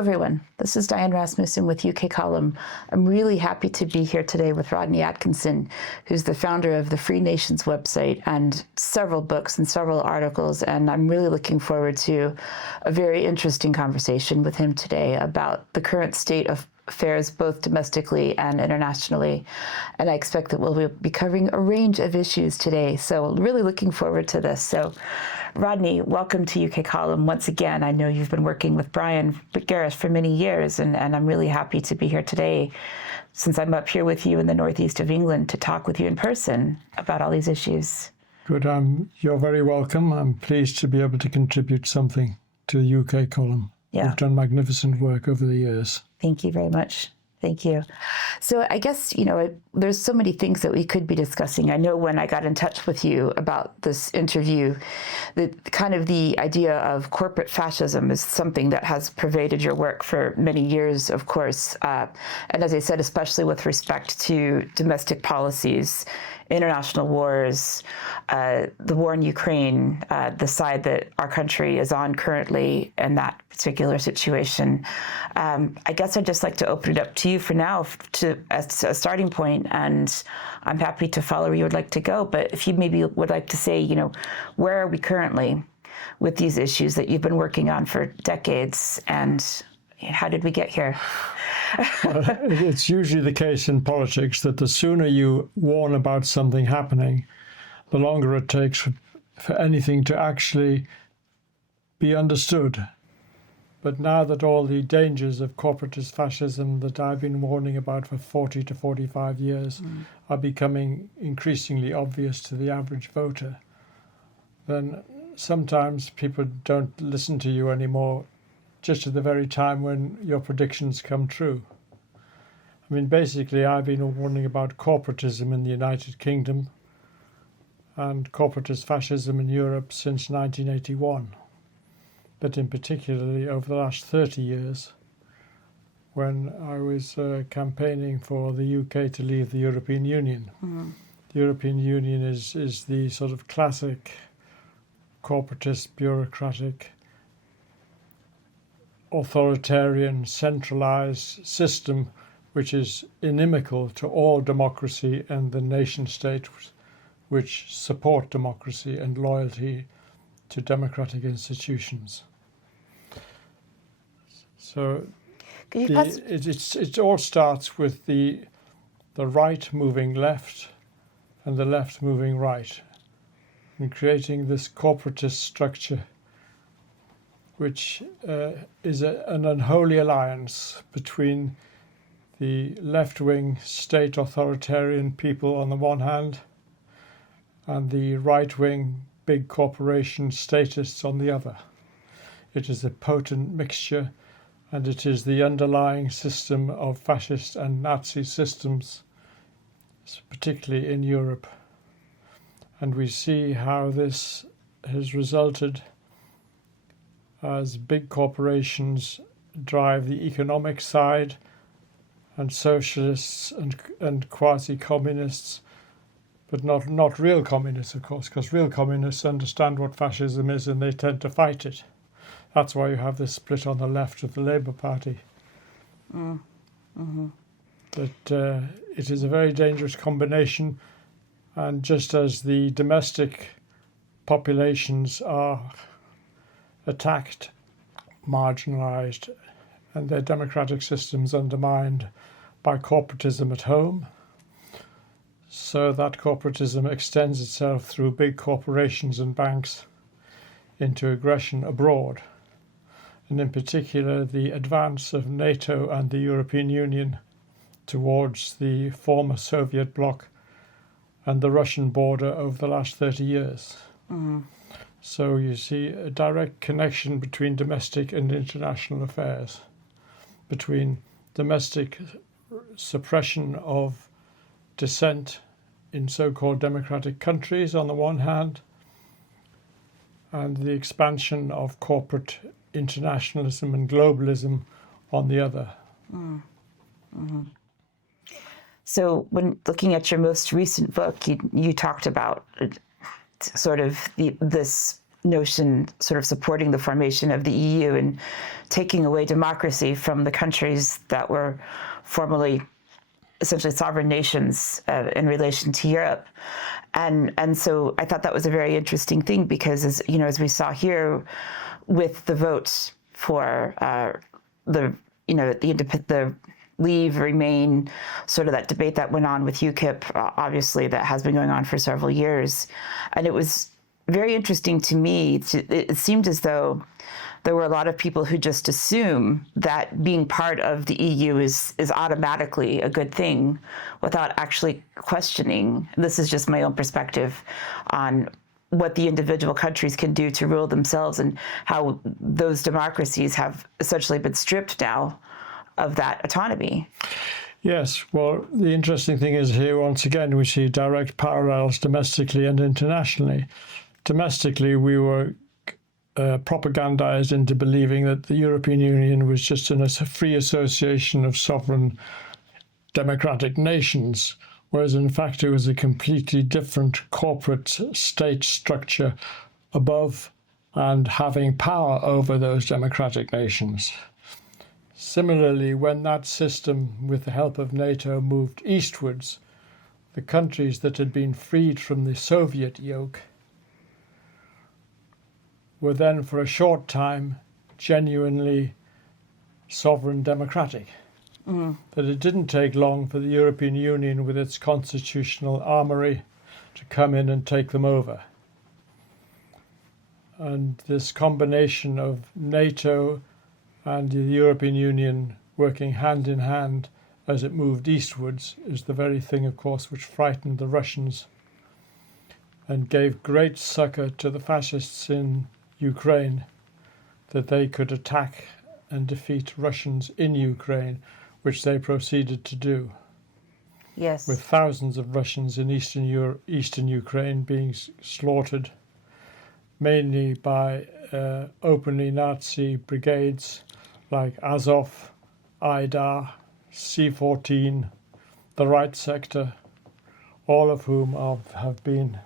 everyone. This is Diane Rasmussen with UK Column. I'm really happy to be here today with Rodney Atkinson, who's the founder of the Free Nations website and several books and several articles. And I'm really looking forward to a very interesting conversation with him today about the current state of affairs, both domestically and internationally. And I expect that we'll be covering a range of issues today. So really looking forward to this. So Rodney, welcome to UK Column once again. I know you've been working with Brian Garris for many years, and I'm really happy to be here today since I'm up here with you in the northeast of England to talk with you in person about all these issues. Good. You're very welcome. I'm pleased to be able to contribute something to the UK Column. Yeah. You've done magnificent work over the years. Thank you very much. Thank you. So I guess, there's so many things that we could be discussing. I know when I got in touch with you about this interview, the idea of corporate fascism is something that has pervaded your work for many years, of course. And as I said, especially with respect to domestic policies, international wars, the war in Ukraine, the side that our country is on currently in that particular situation. I guess I'd just like to open it up to you for now as a starting point, and I'm happy to follow where you would like to go. But if you maybe would like to say, where are we currently with these issues that you've been working on for decades, and how did we get here? It's usually the case in politics that the sooner you warn about something happening, the longer it takes for anything to actually be understood. But now that all the dangers of corporatist fascism that I've been warning about for 40 to 45 years are becoming increasingly obvious to the average voter, then sometimes people don't listen to you anymore just at the very time when your predictions come true. I mean, basically, I've been warning about corporatism in the United Kingdom and corporatist fascism in Europe since 1981. But in particularly over the last 30 years, when I was campaigning for the UK to leave the European Union. Mm-hmm. The European Union is the sort of classic corporatist, bureaucratic, authoritarian, centralized system which is inimical to all democracy and the nation state which support democracy and loyalty to democratic institutions. So it all starts with the right moving left and the left moving right, and creating this corporatist structure which is an unholy alliance between the left-wing state authoritarian people on the one hand and the right-wing big corporation statists on the other. It is a potent mixture, and it is the underlying system of fascist and Nazi systems, particularly in Europe. And we see how this has resulted as big corporations drive the economic side, and socialists and quasi-communists, but not real communists, of course, because real communists understand what fascism is and they tend to fight it. That's why you have this split on the left of the Labour Party. Mm-hmm. But it is a very dangerous combination, and just as the domestic populations are attacked, marginalized, and their democratic systems undermined by corporatism at home, so that corporatism extends itself through big corporations and banks into aggression abroad, and in particular the advance of NATO and the European Union towards the former Soviet bloc and the Russian border over the last 30 years. Mm-hmm. So you see a direct connection between domestic and international affairs, between domestic suppression of dissent in so-called democratic countries on the one hand, and the expansion of corporate internationalism and globalism on the other. Mm-hmm. So when looking at your most recent book, you talked about sort of this notion sort of supporting the formation of the EU and taking away democracy from the countries that were formerly essentially sovereign nations in relation to Europe. And so I thought that was a very interesting thing because, as we saw here with the vote for the Leave, Remain, sort of that debate that went on with UKIP, obviously that has been going on for several years. And it was very interesting to me. It seemed as though there were a lot of people who just assume that being part of the EU is automatically a good thing without actually questioning. This is just my own perspective on what the individual countries can do to rule themselves and how those democracies have essentially been stripped now of that autonomy. Yes, well, the interesting thing is here, once again, we see direct parallels domestically and internationally. Domestically, we were propagandized into believing that the European Union was just a free association of sovereign democratic nations, whereas in fact it was a completely different corporate state structure above and having power over those democratic nations. Similarly, when that system, with the help of NATO, moved eastwards, the countries that had been freed from the Soviet yoke were then for a short time genuinely sovereign democratic. That it didn't take long for the European Union with its constitutional armory to come in and take them over. And this combination of NATO and the European Union working hand in hand as it moved eastwards is the very thing, of course, which frightened the Russians and gave great succor to the fascists in Ukraine, that they could attack and defeat Russians in Ukraine, which they proceeded to do. Yes. With thousands of Russians in eastern Ukraine being slaughtered, mainly by openly Nazi brigades like Azov, Aidar, C-14, the Right Sector, all of whom have been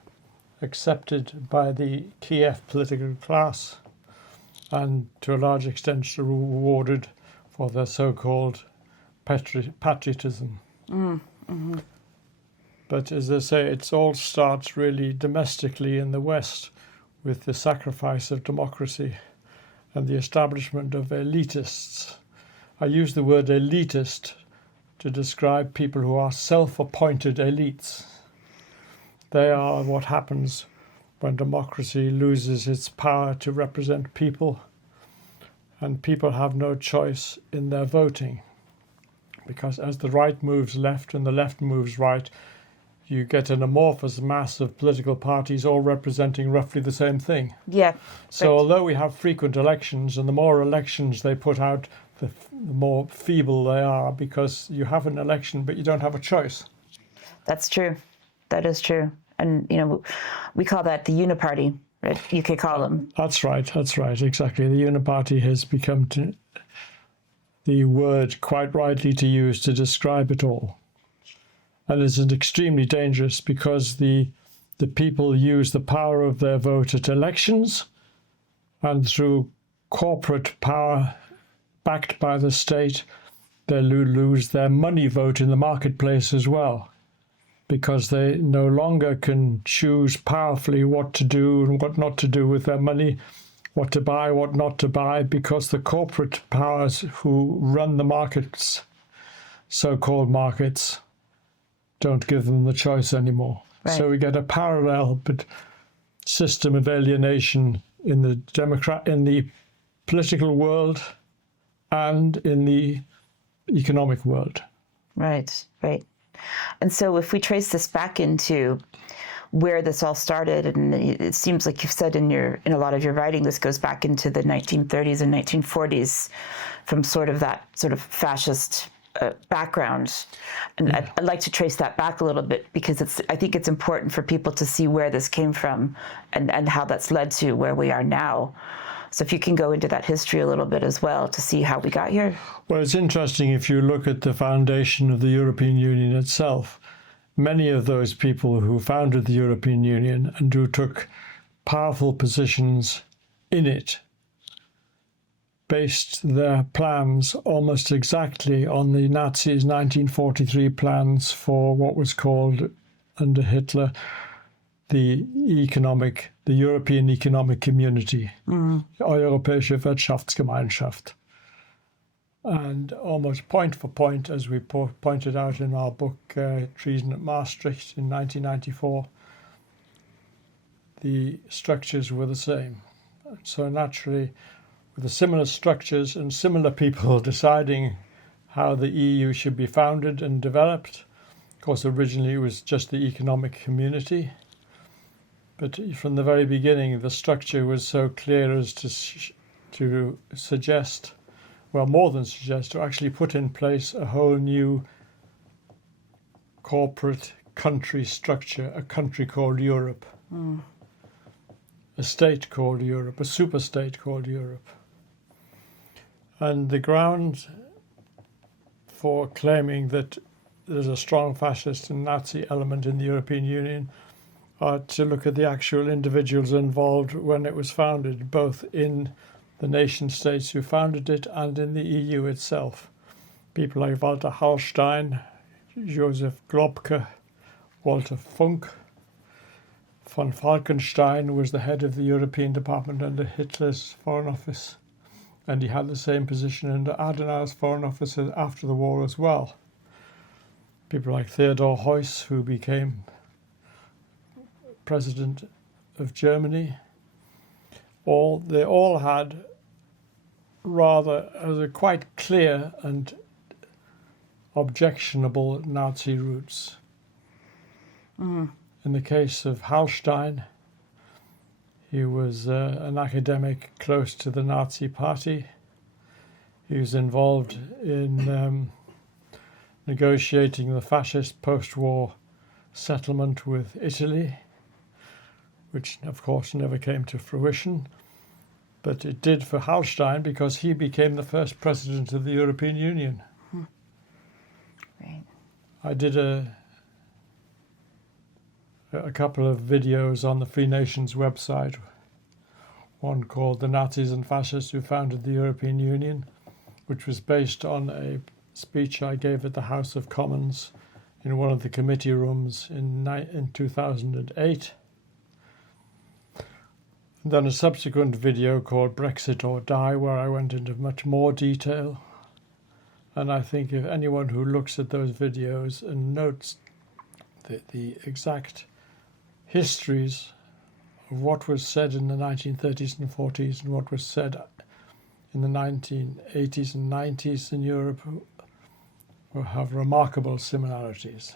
accepted by the Kiev political class and to a large extent rewarded for their so-called patriotism. Mm-hmm. But as I say, it all starts really domestically in the West with the sacrifice of democracy and the establishment of elitists. I use the word elitist to describe people who are self-appointed elites. They are what happens when democracy loses its power to represent people, and people have no choice in their voting. Because as the right moves left and the left moves right, you get an amorphous mass of political parties all representing roughly the same thing. Yeah. So right. Although we have frequent elections, and the more elections they put out, the more feeble they are, because you have an election but you don't have a choice. That's true. That is true. And, we call that the uni-party, right? You could call them. That's right, exactly. The uni-party has become the word quite rightly to use to describe it all. And it's extremely dangerous because the people use the power of their vote at elections, and through corporate power backed by the state, they lose their money vote in the marketplace as well, because they no longer can choose powerfully what to do and what not to do with their money, what to buy, what not to buy, because the corporate powers who run the markets, so-called markets, don't give them the choice anymore. Right. So we get a parallel but system of alienation in the political world and in the economic world. Right. And so if we trace this back into where this all started, and it seems like you've said in a lot of your writing, this goes back into the 1930s and 1940s from sort of that sort of fascist background. And I'd like to trace that back a little bit, because I think it's important for people to see where this came from and how that's led to where we are now. So if you can go into that history a little bit as well to see how we got here. Well, it's interesting if you look at the foundation of the European Union itself. Many of those people who founded the European Union and who took powerful positions in it based their plans almost exactly on the Nazis' 1943 plans for what was called, under Hitler, the European Economic Community, Europäische Wirtschaftsgemeinschaft. And almost point for point, as we pointed out in our book, Treason at Maastricht in 1994, the structures were the same. So naturally, with the similar structures and similar people deciding how the EU should be founded and developed. Of course, originally it was just the economic community. But from the very beginning, the structure was so clear as to suggest, well, more than suggest, to actually put in place a whole new corporate country structure, a country called Europe, a state called Europe, a superstate called Europe. And the ground for claiming that there's a strong fascist and Nazi element in the European Union are to look at the actual individuals involved when it was founded, both in the nation states who founded it and in the EU itself. People like Walter Hallstein, Josef Globke, Walter Funk. Von Falkenstein was the head of the European Department under Hitler's Foreign Office, and he had the same position under Adenauer's Foreign Office after the war as well. People like Theodor Heuss, who became president of Germany, they all had rather a quite clear and objectionable Nazi roots. In the case of Hallstein, he was an academic close to the Nazi Party. He was involved in negotiating the fascist post-war settlement with Italy, which of course never came to fruition. But it did for Hallstein because he became the first president of the European Union. Right. I did a couple of videos on the Free Nations website, one called The Nazis and Fascists Who Founded the European Union, which was based on a speech I gave at the House of Commons in one of the committee rooms in 2008. And then a subsequent video called Brexit or Die, where I went into much more detail. And I think if anyone who looks at those videos and notes the exact histories of what was said in the 1930s and 40s and what was said in the 1980s and 90s in Europe, will have remarkable similarities,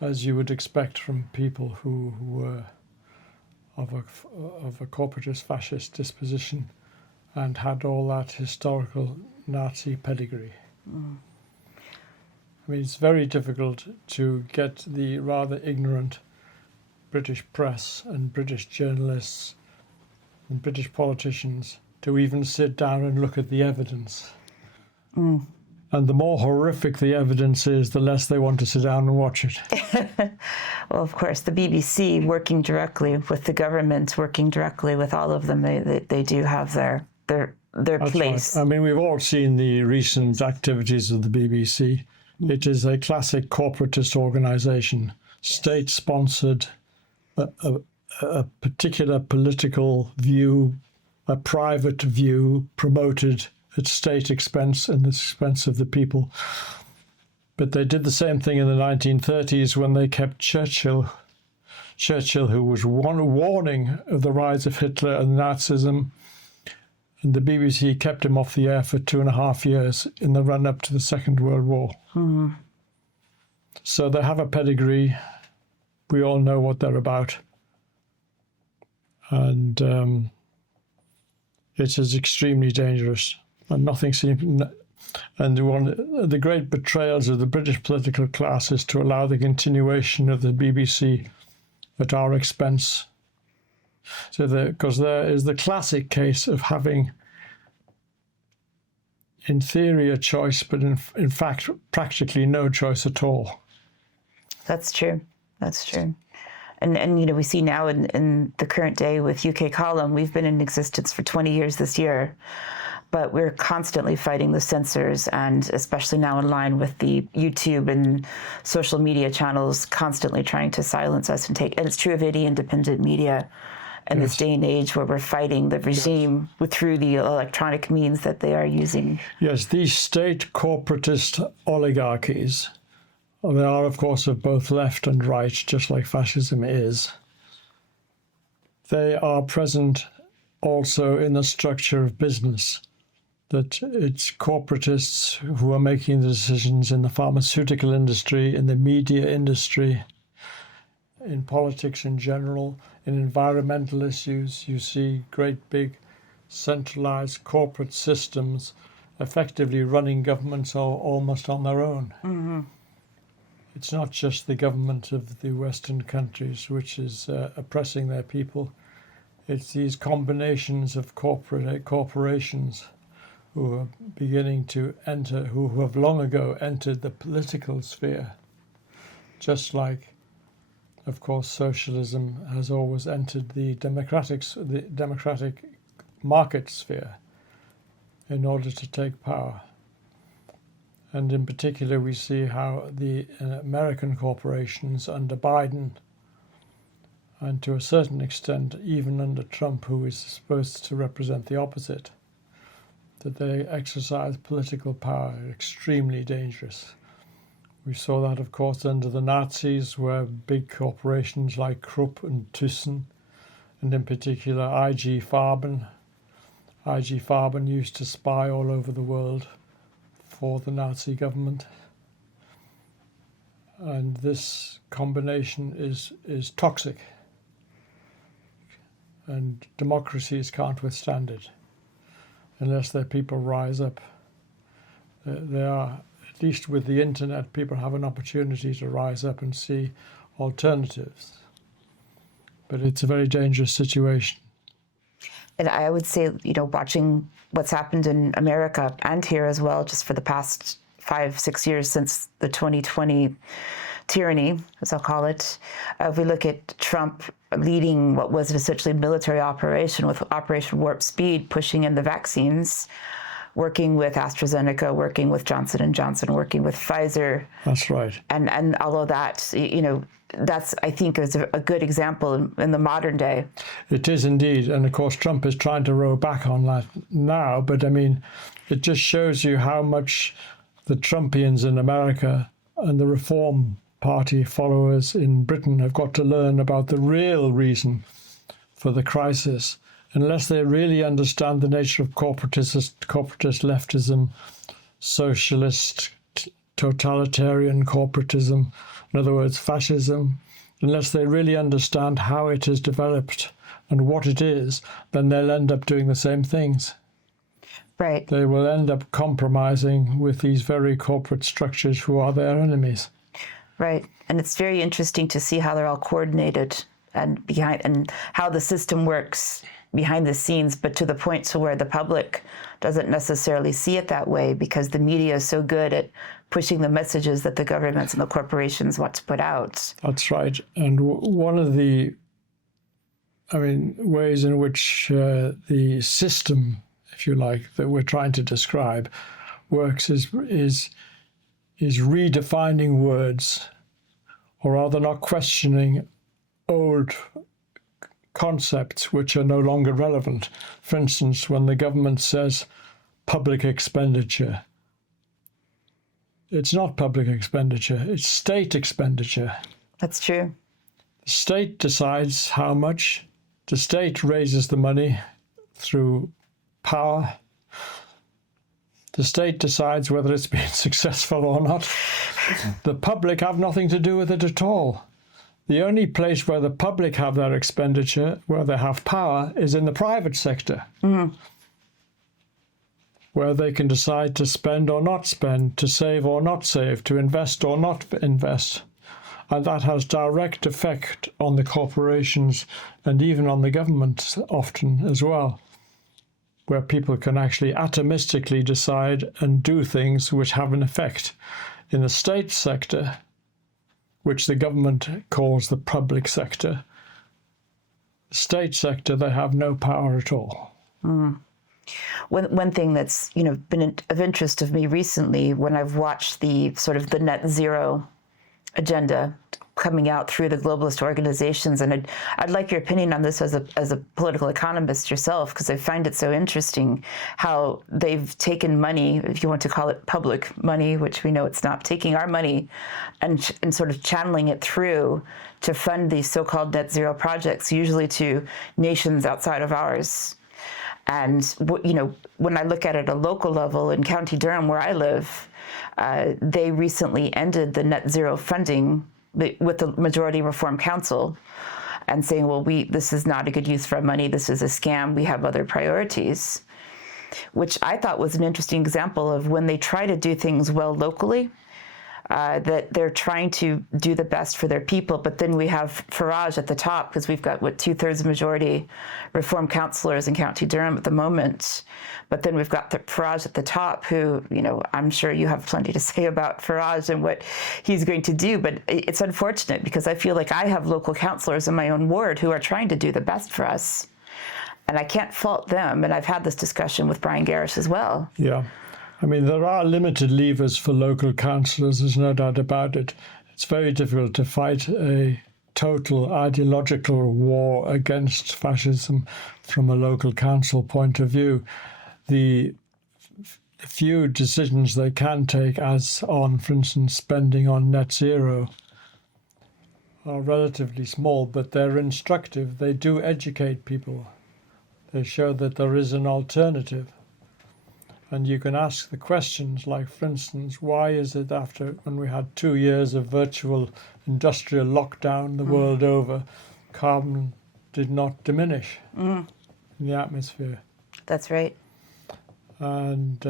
as you would expect from people who were of a corporatist fascist disposition and had all that historical Nazi pedigree. I mean, it's very difficult to get the rather ignorant British press and British journalists and British politicians to even sit down and look at the evidence. And the more horrific the evidence is, the less they want to sit down and watch it. Well, of course, the BBC working directly with the government, working directly with all of them, they do have their That's place. Right. I mean, we've all seen the recent activities of the BBC. It is a classic corporatist organisation, state-sponsored, a particular political view, a private view promoted at state expense and the expense of the people. But they did the same thing in the 1930s when they kept Churchill, who was warning of the rise of Hitler and Nazism, and the BBC kept him off the air for 2.5 years in the run-up to the Second World War. So they have a pedigree. We all know what they're about. And it is extremely dangerous. And nothing seems... And one of the great betrayals of the British political class is to allow the continuation of the BBC at our expense. So, because there is the classic case of having, in theory, a choice, but in fact, practically no choice at all. That's true. That's true. And we see now in the current day with UK Column, we've been in existence for 20 years this year, but we're constantly fighting the censors, and especially now in line with the YouTube and social media channels constantly trying to silence us and it's true of any independent media in this day and age where we're fighting the regime through the electronic means that they are using. Yes, these state corporatist oligarchies, they are, of course, of both left and right, just like fascism is. They are present also in the structure of business, that it's corporatists who are making the decisions in the pharmaceutical industry, in the media industry, in politics in general, in environmental issues. You see great big centralized corporate systems effectively running governments almost on their own. Mm-hmm. It's not just the government of the Western countries which is oppressing their people. It's these combinations of corporations who are beginning to enter, who have long ago entered the political sphere, just like, of course, socialism has always entered the democratic market sphere in order to take power. And in particular, we see how the American corporations under Biden, and to a certain extent even under Trump, who is supposed to represent the opposite, that they exercise political power, extremely dangerous. We saw that, of course, under the Nazis, where big corporations like Krupp and Thyssen, and in particular IG Farben used to spy all over the world for the Nazi government. And this combination is toxic, and democracies can't withstand it unless their people rise up. They are, at least with the internet, people have an opportunity to rise up and see alternatives. But it's a very dangerous situation. And I would say, watching what's happened in America and here as well, just for the past 5-6 years since the 2020 tyranny, as I'll call it, if we look at Trump leading what was essentially a military operation with Operation Warp Speed, pushing in the vaccines, working with AstraZeneca, working with Johnson & Johnson, working with Pfizer. That's right. And all of that, that's, I think, is a good example in the modern day. It is indeed. And of course, Trump is trying to row back on that now. But I mean, it just shows you how much the Trumpians in America and the Reform Party followers in Britain have got to learn about the real reason for the crisis. Unless they really understand the nature of corporatist leftism, socialist, totalitarian corporatism, in other words, fascism, unless they really understand how it has developed and what it is, then they'll end up doing the same things. Right. They will end up compromising with these very corporate structures who are their enemies. Right. And it's very interesting to see how they're all coordinated and how the system works behind the scenes, but to the point to where the public doesn't necessarily see it that way, because the media is so good at pushing the messages that the governments and the corporations want to put out. That's right. And one of the, ways in which the system, if you like, that we're trying to describe works is redefining words, or rather not questioning old concepts which are no longer relevant. For instance, when the government says public expenditure, it's not public expenditure, it's state expenditure. That's true. The state decides how much. The state raises the money through power. The state decides whether it's been successful or not. The public have nothing to do with it at all. The only place where the public have their expenditure, where they have power, is in the private sector, where they can decide to spend or not spend, to save or not save, to invest or not invest. And that has direct effect on the corporations and even on the government often as well, where people can actually atomistically decide and do things which have an effect. In the state sector, which the government calls the public sector. The state sector, they have no power at all. One thing that's been of interest to me recently, when I've watched the sort of the net zero agenda coming out through the globalist organizations, and I'd like your opinion on this as a political economist yourself, because I find it so interesting how they've taken money, if you want to call it public money, which we know it's not, taking our money and sort of channeling it through to fund these so-called net zero projects, usually to nations outside of ours. And when I look at it at a local level in County Durham, where I live, they recently ended the net zero funding with the Majority Reform Council, and saying, well, this is not a good use for our money, this is a scam, we have other priorities, which I thought was an interesting example of when they try to do things well locally, that they're trying to do the best for their people, but then we have Farage at the top, because we've got, 2/3 majority Reform councillors in County Durham at the moment, but then we've got Farage at the top, who, I'm sure you have plenty to say about Farage and what he's going to do, but it's unfortunate, because I feel like I have local councillors in my own ward who are trying to do the best for us, and I can't fault them, and I've had this discussion with Brian Garish as well. Yeah. I mean, there are limited levers for local councillors, there's no doubt about it. It's very difficult to fight a total ideological war against fascism from a local council point of view. The few decisions they can take, as on, for instance, spending on net zero, are relatively small, but they're instructive. They do educate people. They show that there is an alternative. And you can ask the questions like, for instance, why is it after, when we had 2 years of virtual industrial lockdown the world over, carbon did not diminish in the atmosphere? That's right. And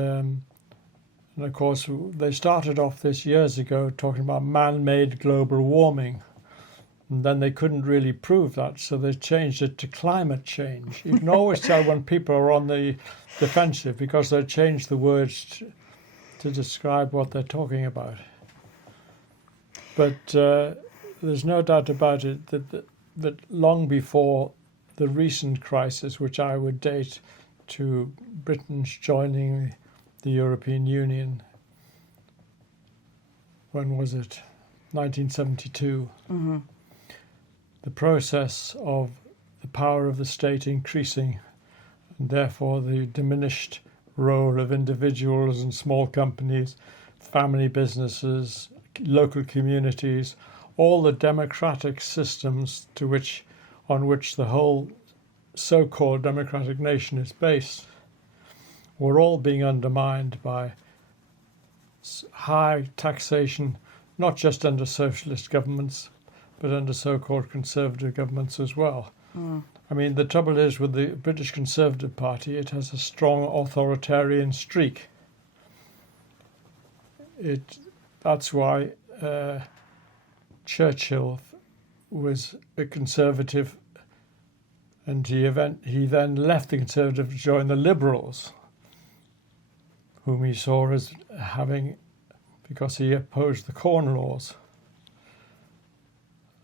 of course, they started off this years ago talking about man-made global warming. And then they couldn't really prove that, so they changed it to climate change. You can always tell when people are on the defensive, because they change the words to describe what they're talking about. But there's no doubt about it that long before the recent crisis, which I would date to Britain's joining the European Union, when was it? 1972. Mm-hmm. The process of the power of the state increasing, and therefore the diminished role of individuals and small companies, family businesses, local communities, all the democratic systems on which the whole so-called democratic nation is based, were all being undermined by high taxation, not just under socialist governments, but under so-called conservative governments as well. I mean, the trouble is with the British Conservative Party, it has a strong authoritarian streak. That's why Churchill was a conservative, and he then left the Conservative to join the Liberals, whom he saw as having, because he opposed the Corn Laws.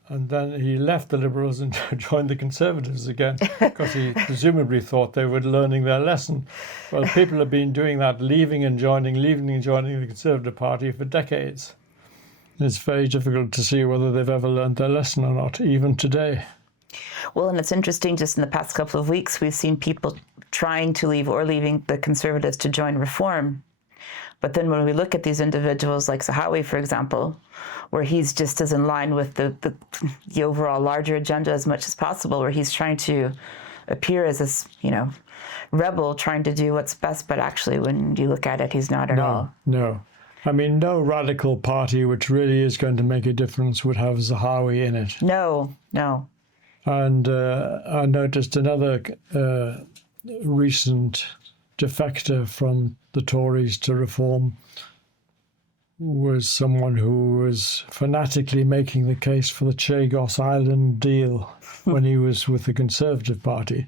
And then he left the Liberals and joined the Conservatives again, because he presumably thought they were learning their lesson. Well, people have been doing that, leaving and joining the Conservative Party for decades. It's very difficult to see whether they've ever learned their lesson or not, even today. Well, and it's interesting, just in the past couple of weeks, we've seen people trying to leave or leaving the Conservatives to join Reform. But then when we look at these individuals like Zahawi, for example, where he's just as in line with the overall larger agenda as much as possible, where he's trying to appear as this, rebel trying to do what's best, but actually when you look at it, he's not at all. No. I mean, no radical party which really is going to make a difference would have Zahawi in it. No. And I noticed another recent defector from the Tories to Reform was someone who was fanatically making the case for the Chagos Island deal when he was with the Conservative Party.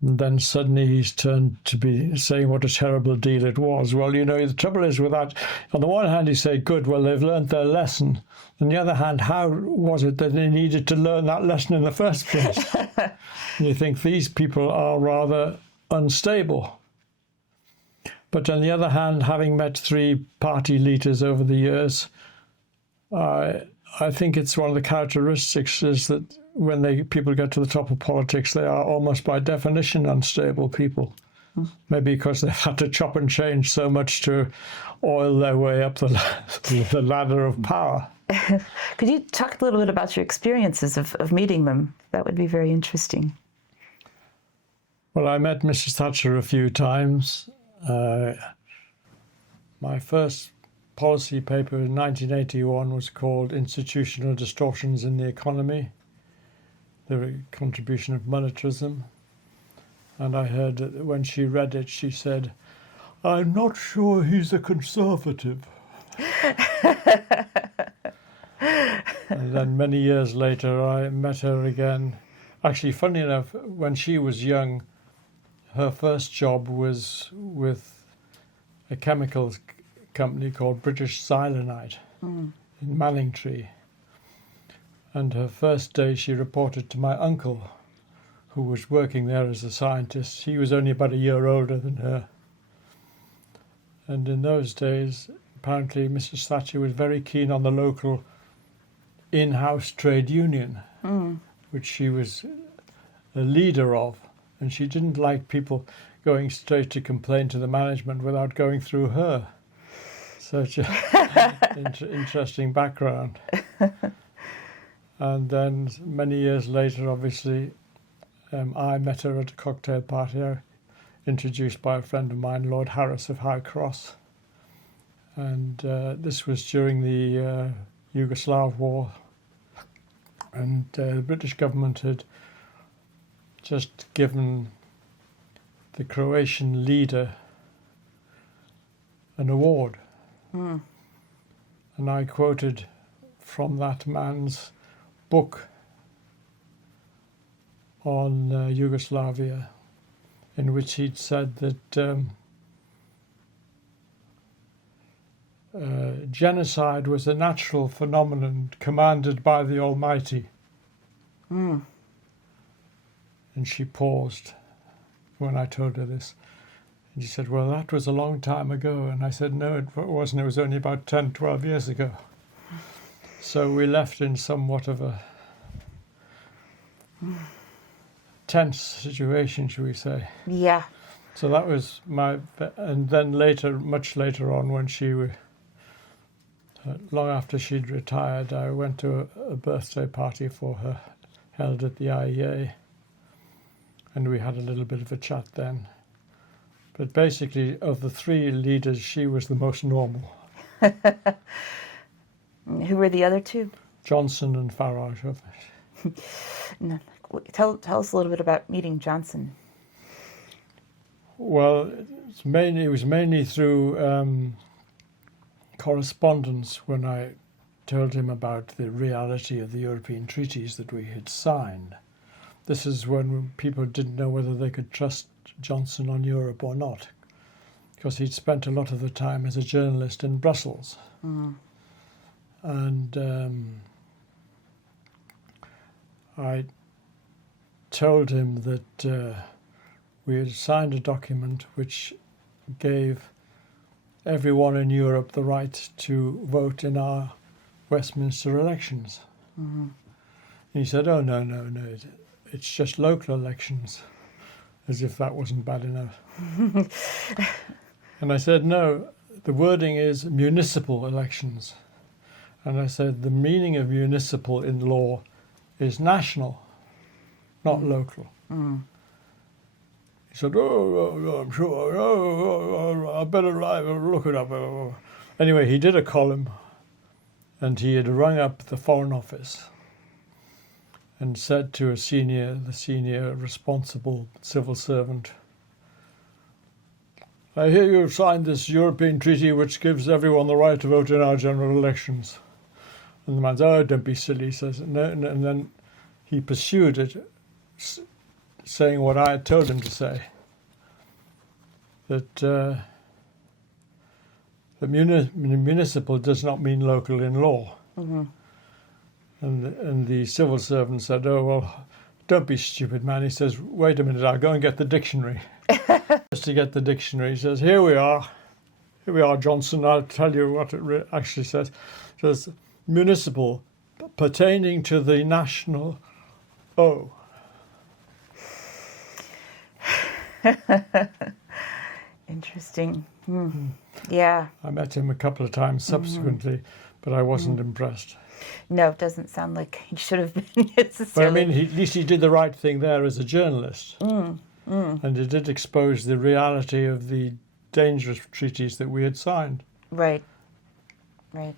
And then suddenly he's turned to be saying what a terrible deal it was. Well, you know, the trouble is with that, on the one hand, you say, good, well, they've learned their lesson. On the other hand, how was it that they needed to learn that lesson in the first place? And you think these people are rather unstable. But on the other hand, having met 3 party leaders over the years, I think it's one of the characteristics is that when people get to the top of politics, they are almost by definition unstable people. Maybe because they've had to chop and change so much to oil their way up the ladder of power. Could you talk a little bit about your experiences of meeting them? That would be very interesting. Well, I met Mrs. Thatcher a few times. My first policy paper in 1981 was called Institutional Distortions in the Economy, the contribution of monetarism. And I heard that when she read it, she said, "I'm not sure he's a conservative." And then many years later, I met her again. Actually, funny enough, when she was young, her first job was with a chemicals company called British Cyanide in Manningtree. And her first day she reported to my uncle, who was working there as a scientist. He was only about a year older than her. And in those days, apparently Mrs. Thatcher was very keen on the local in-house trade union, which she was a leader of. And she didn't like people going straight to complain to the management without going through her. Such an interesting background. And then many years later, obviously, I met her at a cocktail party introduced by a friend of mine, Lord Harris of High Cross. And this was during the Yugoslav war. And the British government had just given the Croatian leader an award. And I quoted from that man's book on Yugoslavia, in which he'd said that genocide was a natural phenomenon commanded by the Almighty. And she paused when I told her this. And she said, well, that was a long time ago. And I said, no, it wasn't. It was only about 10, 12 years ago. So we left in somewhat of a tense situation, shall we say. Yeah. So that was and then later, much later on, when long after she'd retired, I went to a birthday party for her, held at the IEA, and we had a little bit of a chat then. But basically, of the 3 leaders, she was the most normal. Who were the other 2? Johnson and Farage. No. Tell us a little bit about meeting Johnson. Well, it was mainly through correspondence when I told him about the reality of the European treaties that we had signed. This is when people didn't know whether they could trust Johnson on Europe or not, because he'd spent a lot of the time as a journalist in Brussels. And I told him that we had signed a document which gave everyone in Europe the right to vote in our Westminster elections. He said, oh, no, it's just local elections, as if that wasn't bad enough. And I said, no, the wording is municipal elections. And I said, the meaning of municipal in law is national, not local. He said, oh, I'm sure, I better look it up. Anyway, he did a column, and he had rung up the Foreign Office and said to the senior responsible civil servant, I hear you've signed this European treaty which gives everyone the right to vote in our general elections. And the man said, oh, don't be silly, he says. No, and then he pursued it, saying what I had told him to say, that the municipal does not mean local in law. Mm-hmm. And the civil servant said, "Oh, well, don't be stupid, man." He says, "Wait a minute, I'll go and get the dictionary." Just to get the dictionary, he says, Here we are, Johnson, I'll tell you what it actually says. It says, municipal, pertaining to the national Interesting. Yeah. I met him a couple of times subsequently, but I wasn't impressed. No, it doesn't sound like he should have been necessarily. But I mean, at least he did the right thing there as a journalist. And he did expose the reality of the dangerous treaties that we had signed. Right. I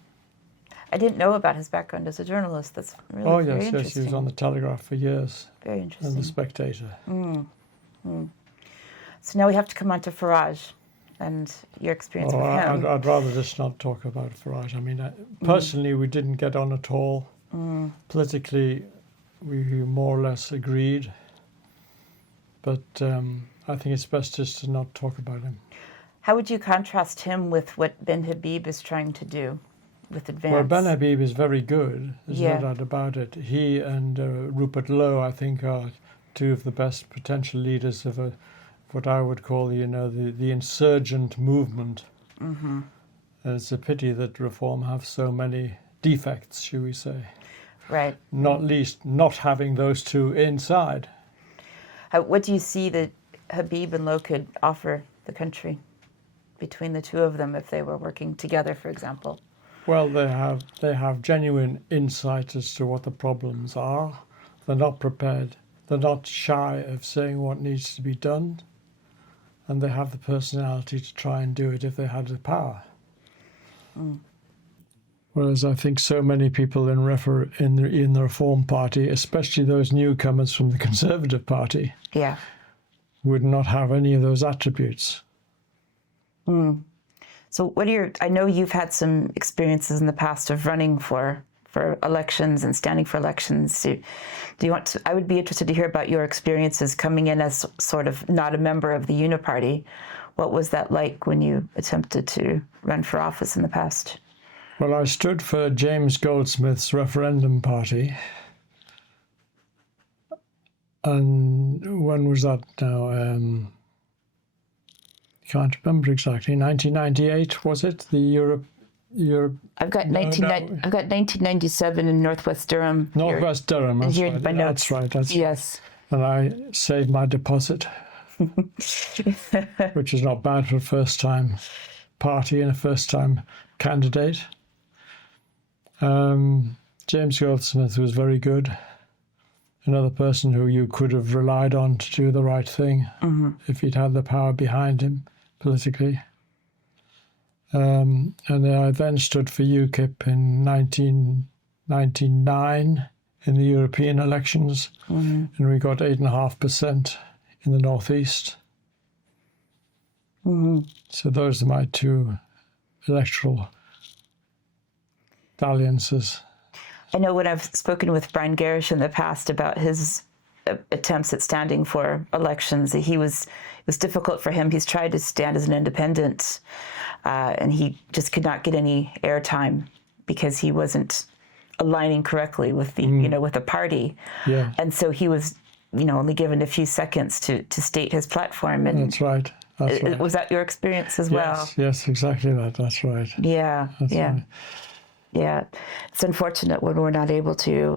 didn't know about his background as a journalist. That's really very interesting. Yes, he was on the Telegraph for years. Very interesting. And the Spectator. So now we have to come on to Farage and your experience with him. I'd rather just not talk about Farage. I mean, personally, we didn't get on at all. Politically, we more or less agreed. But I think it's best just to not talk about him. How would you contrast him with what Ben Habib is trying to do with Advance? Well, Ben Habib is very good. There's no doubt about it. He and Rupert Lowe, I think, are two of the best potential leaders of what I would call, the insurgent movement. Mm-hmm. And it's a pity that Reform have so many defects, shall we say. Right. Not least not having those two inside. What do you see that Habib and Lowe could offer the country between the two of them if they were working together, for example? Well, they have genuine insight as to what the problems are. They're not prepared. They're not shy of saying what needs to be done. And they have the personality to try and do it if they had the power. Whereas I think so many people in the Reform Party, especially those newcomers from the Conservative Party, would not have any of those attributes. So I know you've had some experiences in the past of running for elections and standing for elections. Do you want to, I would be interested to hear about your experiences coming in as sort of not a member of the uni-party. What was that like when you attempted to run for office in the past? Well, I stood for James Goldsmith's referendum party. And when was that now? Can't remember exactly. 1998, was it? The Europe. I've got 1997 in Northwest Durham. Northwest Durham, that's right. That's right. Yes. And I saved my deposit, which is not bad for a first-time party and a first-time candidate. James Goldsmith was very good. Another person who you could have relied on to do the right thing if he'd had the power behind him politically. And I then stood for UKIP in 1999 in the European elections, and we got 8.5% in the northeast. So those are my two electoral dalliances. I know when I've spoken with Brian Garish in the past about his attempts at standing for elections, it was difficult for him. He's tried to stand as an independent, and he just could not get any airtime because he wasn't aligning correctly with the with the party. Yeah. And so he was only given a few seconds to state his platform. And that's right. That's right. Was that your experience as well? Yes, exactly that. That's right. Yeah. That's yeah. Right. Yeah, it's unfortunate when we're not able to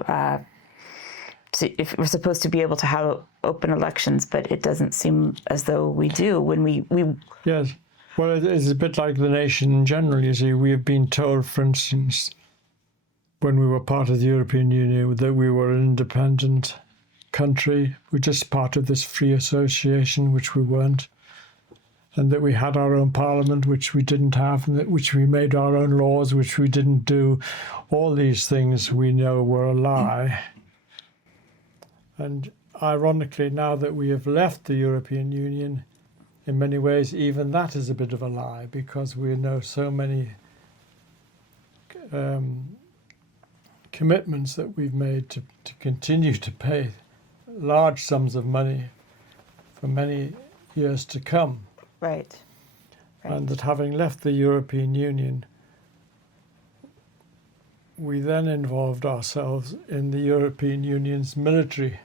if we're supposed to be able to have open elections, but it doesn't seem as though we do when we. Yes, well, it's a bit like the nation in general. You see, we have been told, for instance, when we were part of the European Union, that we were an independent country. We're just part of this free association, which we weren't. And that we had our own parliament, which we didn't have, and which we made our own laws, which we didn't do. All these things we know were a lie. And ironically, now that we have left the European Union, in many ways, even that is a bit of a lie, because we know so many commitments that we've made to continue to pay large sums of money for many years to come. Right. And that having left the European Union, we then involved ourselves in the European Union's military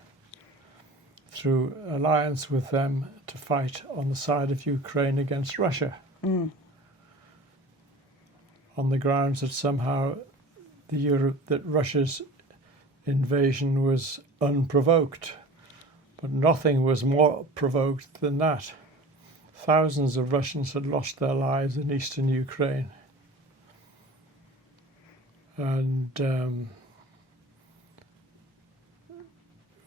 through alliance with them to fight on the side of Ukraine against Russia. On the grounds that somehow that Russia's invasion was unprovoked. But nothing was more provoked than that. Thousands of Russians had lost their lives in eastern Ukraine. And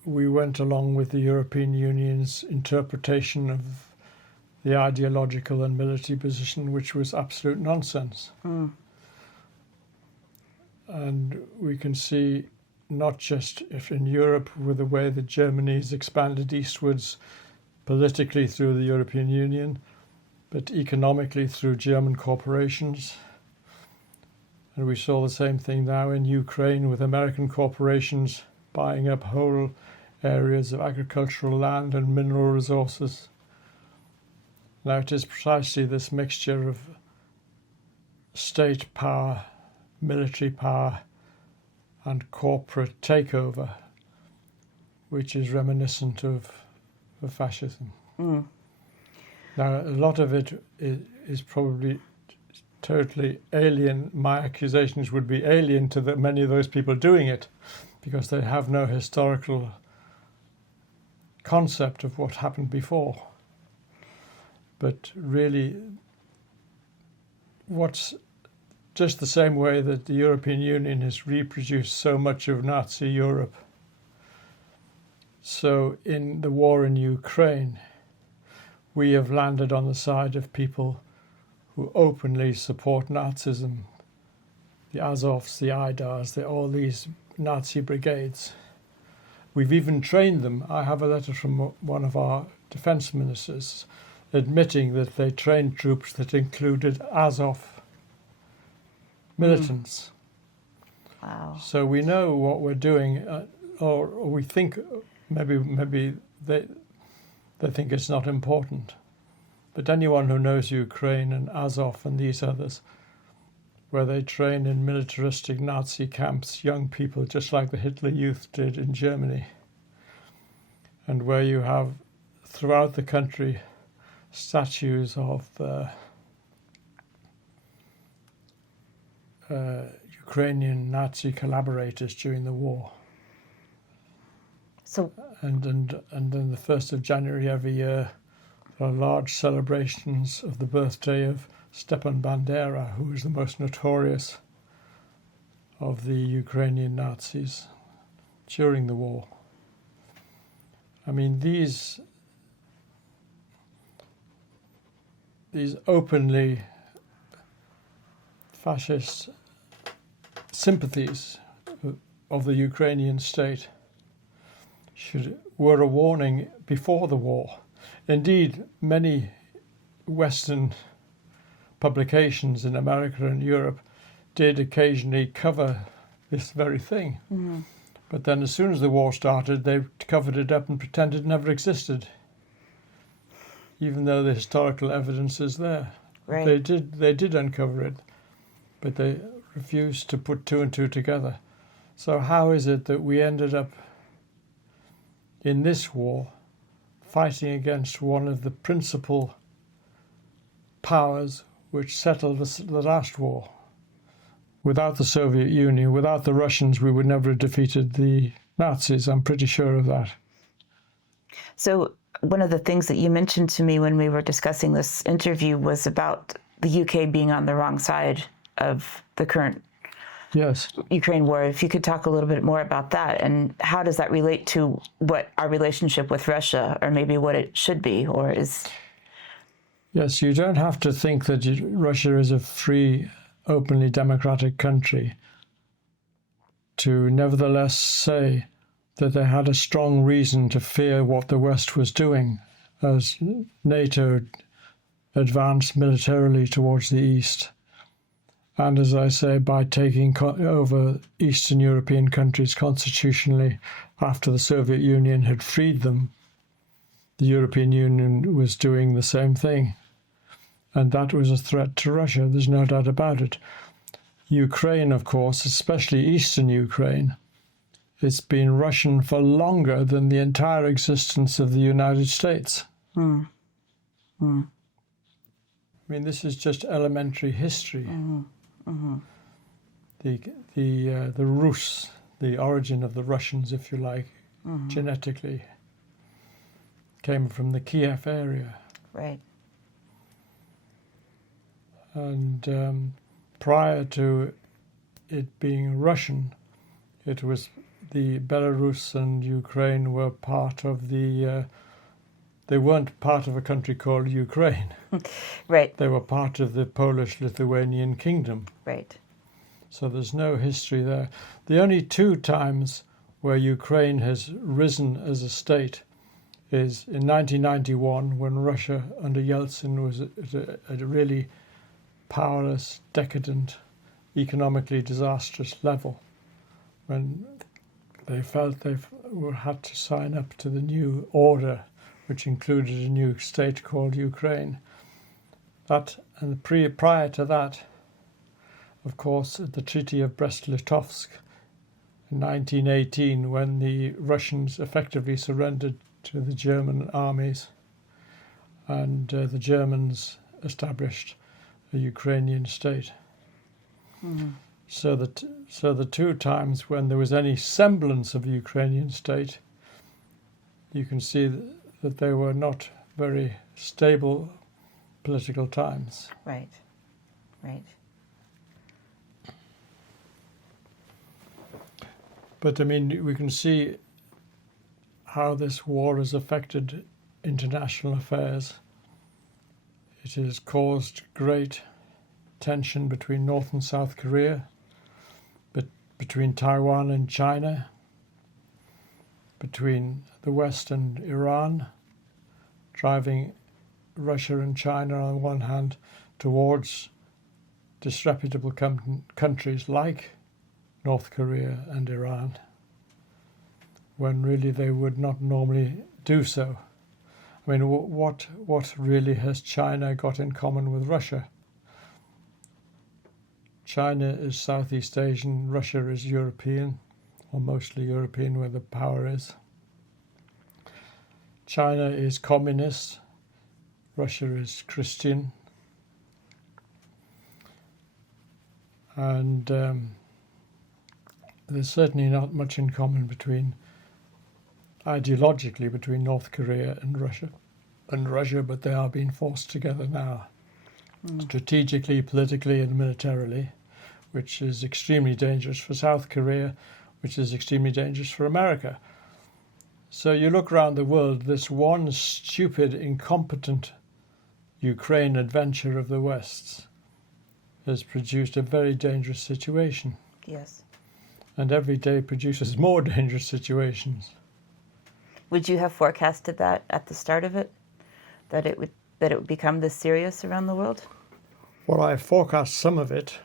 we went along with the European Union's interpretation of the ideological and military position, which was absolute nonsense. And we can see not just if in Europe with the way that Germany's expanded eastwards politically through the European Union, but economically through German corporations. And we saw the same thing now in Ukraine with American corporations buying up whole areas of agricultural land and mineral resources. Now it is precisely this mixture of state power, military power, and corporate takeover, which is reminiscent of fascism. Now, a lot of it is probably totally alien. My accusations would be alien to many of those people doing it, because they have no historical concept of what happened before. But really, what's just the same way that the European Union has reproduced so much of Nazi Europe. So in the war in Ukraine, we have landed on the side of people who openly support Nazism, the Azovs, the Aidars, all these Nazi brigades. We've even trained them. I have a letter from one of our defense ministers admitting that they trained troops that included Azov militants. Wow. So we know what we're doing, or we think maybe they think it's not important. But anyone who knows Ukraine and Azov and these others, where they train in militaristic Nazi camps, young people, just like the Hitler Youth did in Germany, and where you have throughout the country statues of Ukrainian Nazi collaborators during the war. So, and then the 1st of January every year, there are large celebrations of the birthday of Stepan Bandera, who is the most notorious of the Ukrainian Nazis during the war. I mean, these openly fascist sympathies of the Ukrainian state were a warning before the war. Indeed, many Western publications in America and Europe did occasionally cover this very thing. But then as soon as the war started, they covered it up and pretended it never existed, even though the historical evidence is there. Right. They did uncover it, but they refused to put two and two together. So how is it that we ended up in this war fighting against one of the principal powers which settled the last war? Without the Soviet Union, without the Russians, we would never have defeated the Nazis. I'm pretty sure of that. So one of the things that you mentioned to me when we were discussing this interview was about the UK being on the wrong side of the current Ukraine war. If you could talk a little bit more about that, and how does that relate to what our relationship with Russia, or maybe what it should be, or is... Yes, you don't have to think that Russia is a free, openly democratic country to nevertheless say that they had a strong reason to fear what the West was doing as NATO advanced militarily towards the East. And as I say, by taking over Eastern European countries constitutionally after the Soviet Union had freed them, the European Union was doing the same thing. And that was a threat to Russia, there's no doubt about it. Ukraine, of course, especially eastern Ukraine, it's been Russian for longer than the entire existence of the United States. I mean, this is just elementary history. The Rus, the origin of the Russians, if you like, genetically, came from the Kiev area. Right. And prior to it being Russian, it was the Belarus and Ukraine were part of the. They weren't part of a country called Ukraine. Right. They were part of the Polish-Lithuanian kingdom. Right. So there's no history there. The only two times where Ukraine has risen as a state is in 1991, when Russia under Yeltsin was at a really powerless, decadent, economically disastrous level, when they felt they had to sign up to the new order, which included a new state called Ukraine. That, and prior to that, of course, at the Treaty of Brest-Litovsk in 1918, when the Russians effectively surrendered to the German armies, and the Germans established a Ukrainian state. So the two times when there was any semblance of a Ukrainian state, you can see that they were not very stable political times. Right. Right. But I mean, we can see how this war has affected international affairs. It has caused great tension between North and South Korea, but between Taiwan and China, between the West and Iran, driving Russia and China on the one hand towards disreputable countries like North Korea and Iran, when really they would not normally do so. I mean, what really has China got in common with Russia? China is Southeast Asian, Russia is European, or mostly European where the power is. China is communist, Russia is Christian. And there's certainly not much in common ideologically between North Korea and Russia, but they are being forced together now, strategically, politically, and militarily, which is extremely dangerous for South Korea, which is extremely dangerous for America. So you look around the world, this one stupid, incompetent Ukraine adventure of the West's has produced a very dangerous situation. Yes. And every day produces more dangerous situations. Would you have forecasted that at the start of it, that it would become this serious around the world? Well, I forecast some of it.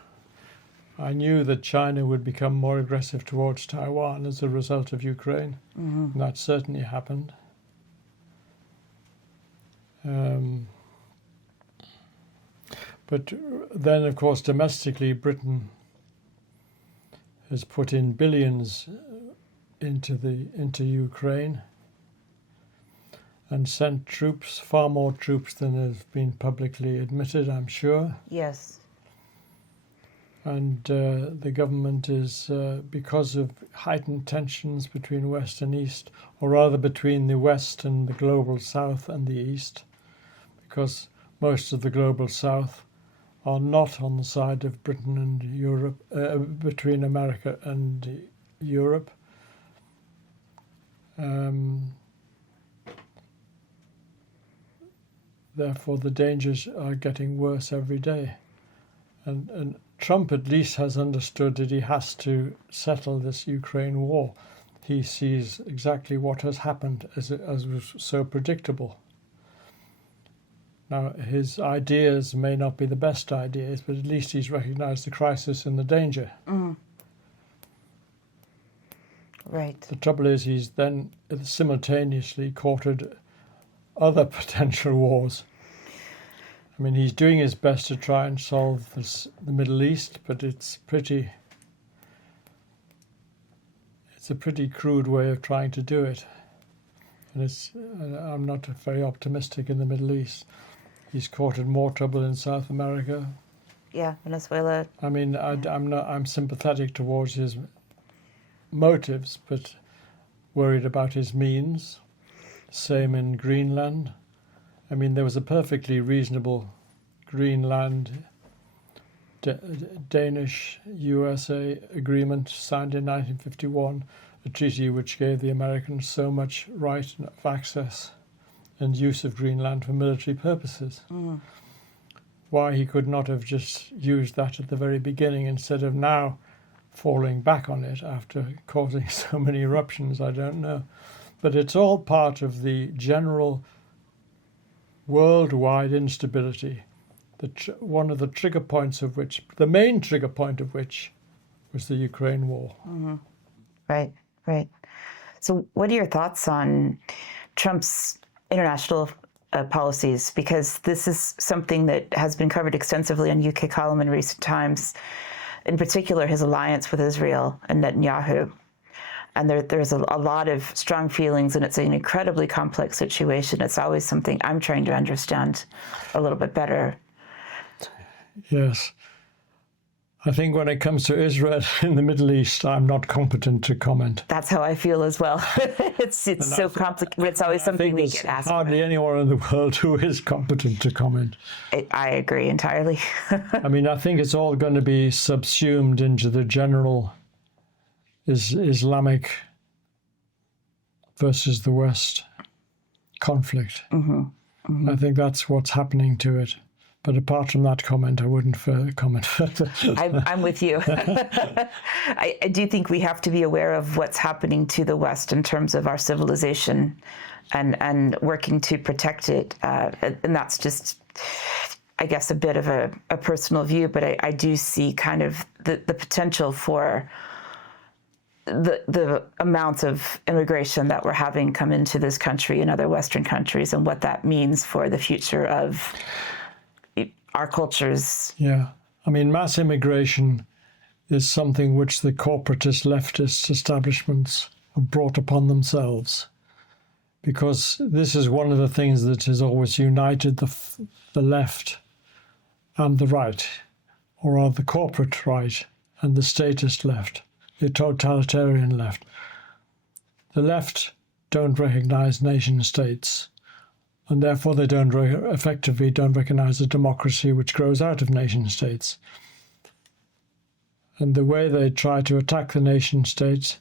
I knew that China would become more aggressive towards Taiwan as a result of Ukraine, and that certainly happened. But then, of course, domestically, Britain has put in billions into Ukraine and sent troops, far more troops than have been publicly admitted, I'm sure. Yes. And the government is, because of heightened tensions between West and East, or rather between the West and the global South and the East, because most of the global South are not on the side of Britain and Europe, between America and Europe. Therefore, the dangers are getting worse every day. And Trump at least has understood that he has to settle this Ukraine war. He sees exactly what has happened, as was so predictable. Now, his ideas may not be the best ideas, but at least he's recognized the crisis and the danger. Right. The trouble is he's then simultaneously courted other potential wars. I mean, he's doing his best to try and solve the Middle East, but it's a pretty crude way of trying to do it. And I'm not very optimistic in the Middle East. He's courted more trouble in South America. Yeah, Venezuela. I mean, I'm sympathetic towards his motives, but worried about his means. Same in Greenland. I mean, there was a perfectly reasonable Greenland Danish-USA agreement signed in 1951, a treaty which gave the Americans so much right of access and use of Greenland for military purposes. Mm. Why he could not have just used that at the very beginning instead of now falling back on it after causing so many eruptions, I don't know. But it's all part of the general worldwide instability, one of the trigger points of which, the main trigger point of which, was the Ukraine war. Mm-hmm. Right, right. So what are your thoughts on Trump's international policies? Because this is something that has been covered extensively on UK column in recent times, in particular his alliance with Israel and Netanyahu. And there's a lot of strong feelings, and it's an incredibly complex situation. It's always something I'm trying to understand a little bit better. Yes. I think when it comes to Israel in the Middle East, I'm not competent to comment. That's how I feel as well. It's so complicated, but it's always something we get asked about. Hardly anyone in the world who is competent to comment. I agree entirely. I mean, I think it's all going to be subsumed into the general Islamic versus the West conflict. Mm-hmm. Mm-hmm. I think that's what's happening to it. But apart from that comment, I wouldn't comment further. I'm with you. I do think we have to be aware of what's happening to the West in terms of our civilization and working to protect it. And that's just, I guess, a bit of a personal view, but I do see kind of the potential for the amounts of immigration that we're having come into this country and other Western countries, and what that means for the future of our cultures. Yeah. I mean, mass immigration is something which the corporatist leftist establishments have brought upon themselves, because this is one of the things that has always united the left and the right, or rather the corporate right and the statist left, the totalitarian left. The left don't recognize nation states, and therefore they effectively don't recognize a democracy which grows out of nation states. And the way they try to attack the nation states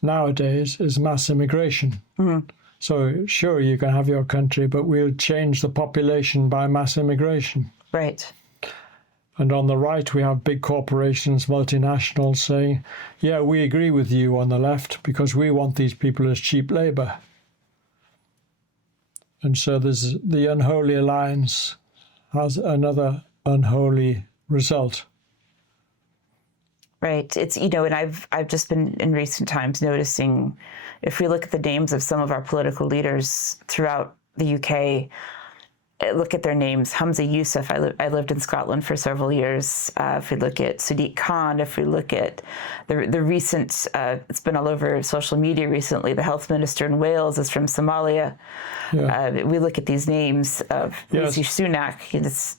nowadays is mass immigration. Mm-hmm. So sure, you can have your country, but we'll change the population by mass immigration. Right. And on the right, we have big corporations, multinationals saying, yeah, we agree with you on the left because we want these people as cheap labor. And so there's the unholy alliance has another unholy result. Right. It's, and I've just been in recent times noticing, if we look at the names of some of our political leaders throughout the UK, look at their names. Hamza Yusuf, I lived in Scotland for several years. If we look at Sadiq Khan, if we look at the recent, it's been all over social media recently, the health minister in Wales is from Somalia. Yeah. We look at these names of Rishi Sunak.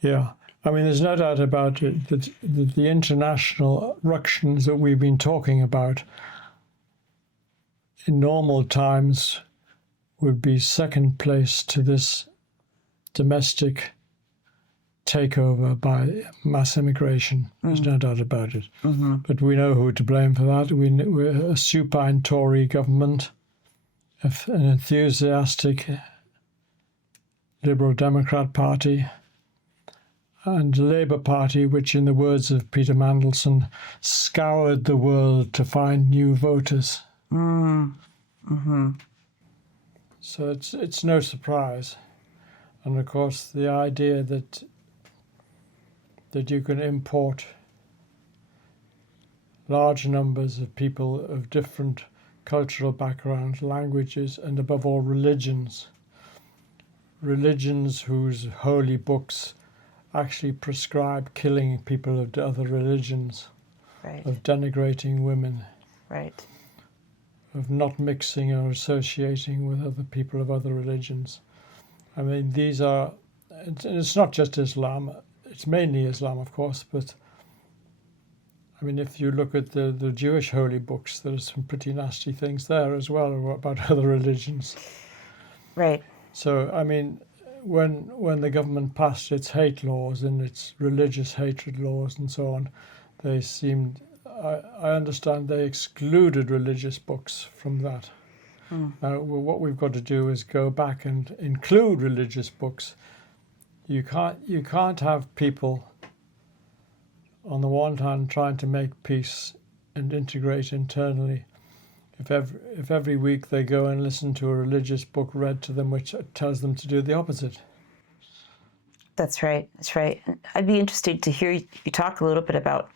Yeah. I mean, there's no doubt about it that the international ructions that we've been talking about in normal times would be second place to this domestic takeover by mass immigration. There's no doubt about it. Mm-hmm. But we know who to blame for that. We're a supine Tory government, an enthusiastic Liberal Democrat Party, and the Labour Party, which, in the words of Peter Mandelson, scoured the world to find new voters. Mm-hmm. So it's no surprise. And of course, the idea that you can import large numbers of people of different cultural backgrounds, languages, and above all religions religions whose holy books actually prescribe killing people of other religions, Right. of denigrating women, Right. of not mixing or associating with other people of other religions. I mean, these are, it's not just Islam, it's mainly Islam, of course, but I mean, if you look at the Jewish holy books, there are some pretty nasty things there as well about other religions. Right. So, I mean, when the government passed its hate laws and its religious hatred laws and so on, they seemed, I understand they excluded religious books from that. Now, what we've got to do is go back and include religious books. You can't have people, on the one hand, trying to make peace and integrate internally, if every week they go and listen to a religious book read to them which tells them to do the opposite. That's right. That's right. I'd be interested to hear you talk a little bit about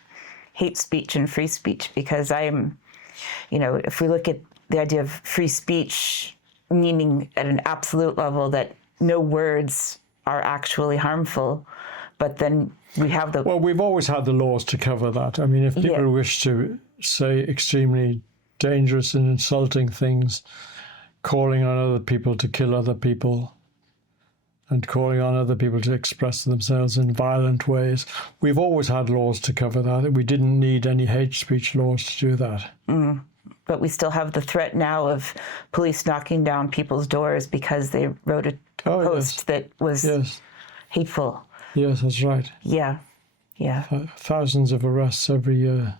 hate speech and free speech, because if we look at the idea of free speech, meaning at an absolute level that no words are actually harmful, but then we have the... Well, we've always had the laws to cover that. I mean, if people wish to say extremely dangerous and insulting things, calling on other people to kill other people, and calling on other people to express themselves in violent ways, we've always had laws to cover that. We didn't need any hate speech laws to do that. But we still have the threat now of police knocking down people's doors because they wrote a post that was hateful. Yes, that's right. Yeah. Thousands of arrests every year.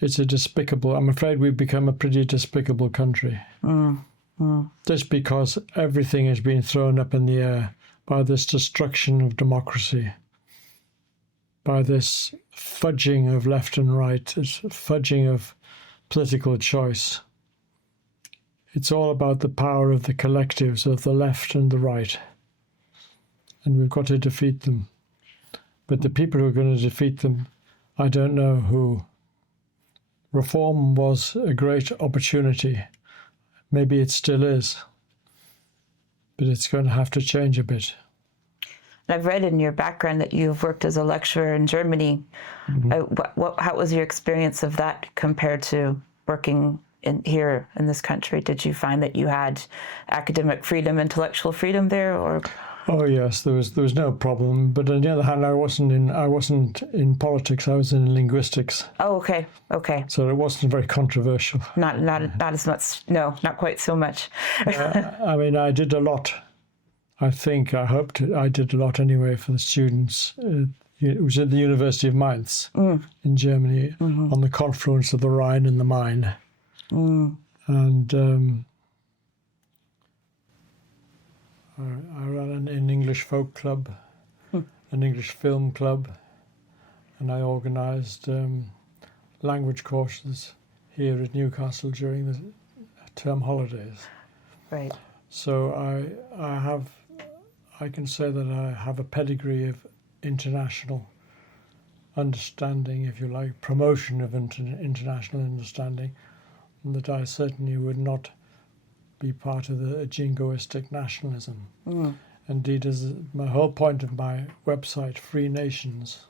It's a despicable... I'm afraid we've become a pretty despicable country. Just because everything has been thrown up in the air by this destruction of democracy, by this fudging of left and right, this fudging of political choice. It's all about the power of the collectives of the left and the right. And we've got to defeat them. But the people who are going to defeat them, I don't know who. Reform was a great opportunity. Maybe it still is. But it's going to have to change a bit. I've read in your background that you've worked as a lecturer in Germany. How was your experience of that compared to working here in this country? Did you find that you had academic freedom, intellectual freedom there, or? Oh yes, there was no problem. But on the other hand, I wasn't in politics. I was in linguistics. Oh, okay. So it wasn't very controversial. Not as much. No, not quite so much. I mean, I did a lot. I did a lot anyway for the students. It was at the University of Mainz in Germany, on the confluence of the Rhine and the Main. And I ran an English folk club, an English film club, and I organised language courses here at Newcastle during the term holidays. Right. So I can say that I have a pedigree of international understanding, if you like, promotion of international understanding, and that I certainly would not be part of the jingoistic nationalism. Indeed, as my whole point of my website, Free Nations,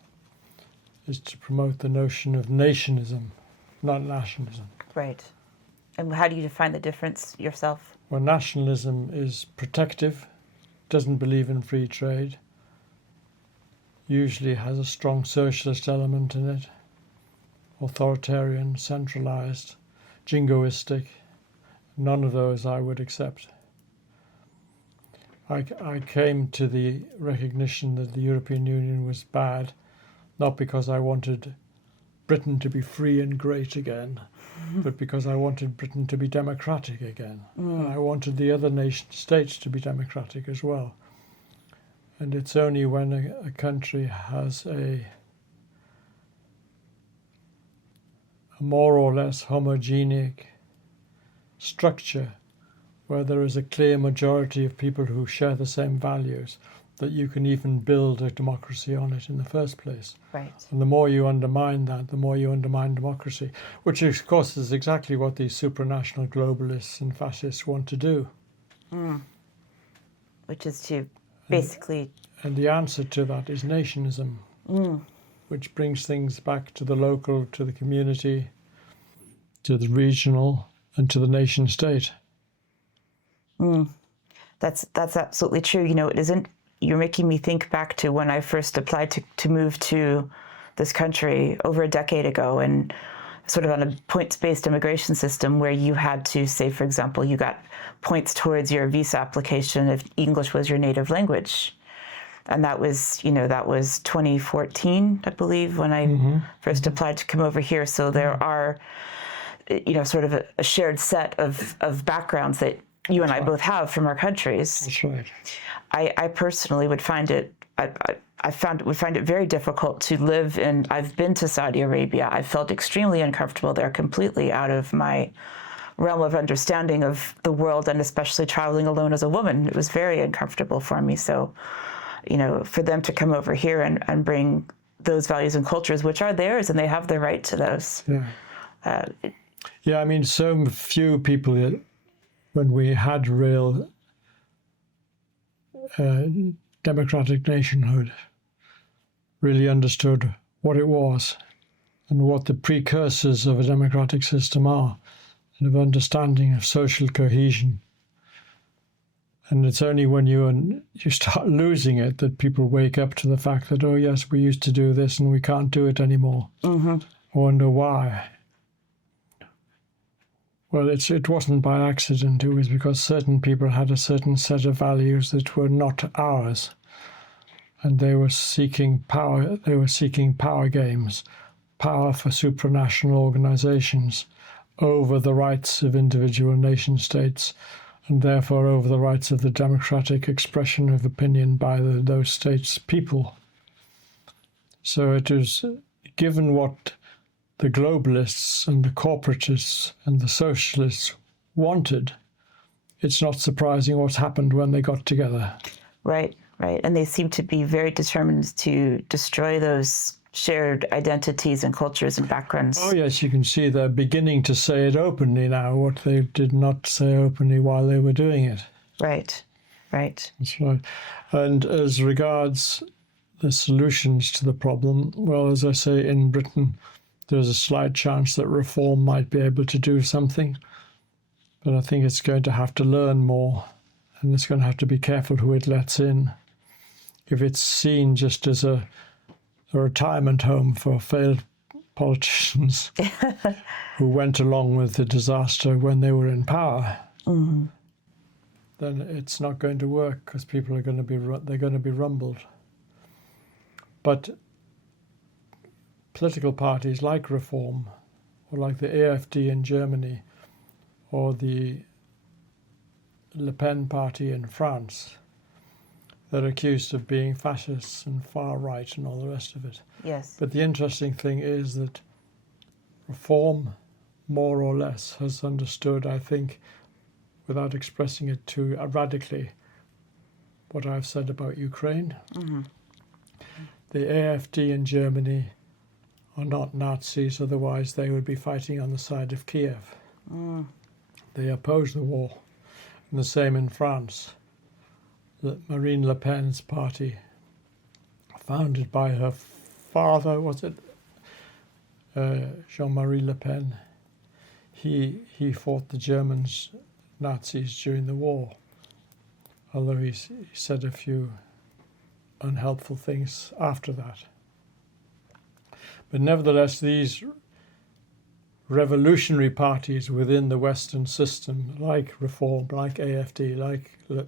is to promote the notion of nationism, not nationalism. Right. And how do you define the difference yourself? Well, nationalism is protective, doesn't believe in free trade, usually has a strong socialist element in it, authoritarian, centralized, jingoistic. None of those I would accept. I came to the recognition that the European Union was bad, not because I wanted Britain to be free and great again, but because I wanted Britain to be democratic again. And I wanted the other nation states to be democratic as well. And it's only when a country has a more or less homogenic structure where there is a clear majority of people who share the same values that you can even build a democracy on it in the first place. Right. And the more you undermine that, the more you undermine democracy, which of course is exactly what these supranational globalists and fascists want to do. Which is to basically. And the answer to that is nationism, which brings things back to the local, to the community, to the regional, and to the nation state. That's absolutely true. You know, it isn't. You're making me think back to when I first applied to move to this country over a decade ago, and sort of on a points-based immigration system where you had to say, for example, you got points towards your visa application if English was your native language. And that was 2014, I believe, when I first applied to come over here. So there are, sort of a shared set of backgrounds that you and I both have from our countries. That's right. I personally would find it, would find it very difficult to live in. I've been to Saudi Arabia. I felt extremely uncomfortable there, completely out of my realm of understanding of the world, and especially traveling alone as a woman. It was very uncomfortable for me. So, for them to come over here and bring those values and cultures, which are theirs, and they have the right to those. Yeah. I mean, so few people, when we had real democratic nationhood, really understood what it was and what the precursors of a democratic system are, and of understanding of social cohesion. And it's only when you start losing it that people wake up to the fact that, oh yes, we used to do this and we can't do it anymore. I wonder why. Well, it wasn't by accident. It was because certain people had a certain set of values that were not ours, and they were seeking power. They were seeking power games, power for supranational organizations over the rights of individual nation states, and therefore over the rights of the democratic expression of opinion by those states' people. So it is given what the globalists and the corporatists and the socialists wanted, it's not surprising what's happened when they got together. Right. And they seem to be very determined to destroy those shared identities and cultures and backgrounds. Oh, yes, you can see they're beginning to say it openly now, what they did not say openly while they were doing it. Right. That's right. And as regards the solutions to the problem, well, as I say, in Britain, there's a slight chance that reform might be able to do something, but I think it's going to have to learn more, and it's going to have to be careful who it lets in. If it's seen just as a retirement home for failed politicians who went along with the disaster when they were in power, then it's not going to work, because people are going to be rumbled. But political parties like Reform, or like the AfD in Germany, or the Le Pen party in France, they're accused of being fascists and far right and all the rest of it. Yes. But the interesting thing is that Reform, more or less, has understood, I think, without expressing it too radically, what I've said about Ukraine. The AfD in Germany are not Nazis, otherwise they would be fighting on the side of Kiev. They oppose the war. And the same in France. Marine Le Pen's party, founded by her father, was it Jean-Marie Le Pen? He fought the Germans, Nazis, during the war, although he said a few unhelpful things after that. But nevertheless, these revolutionary parties within the Western system, like Reform, like AfD, like the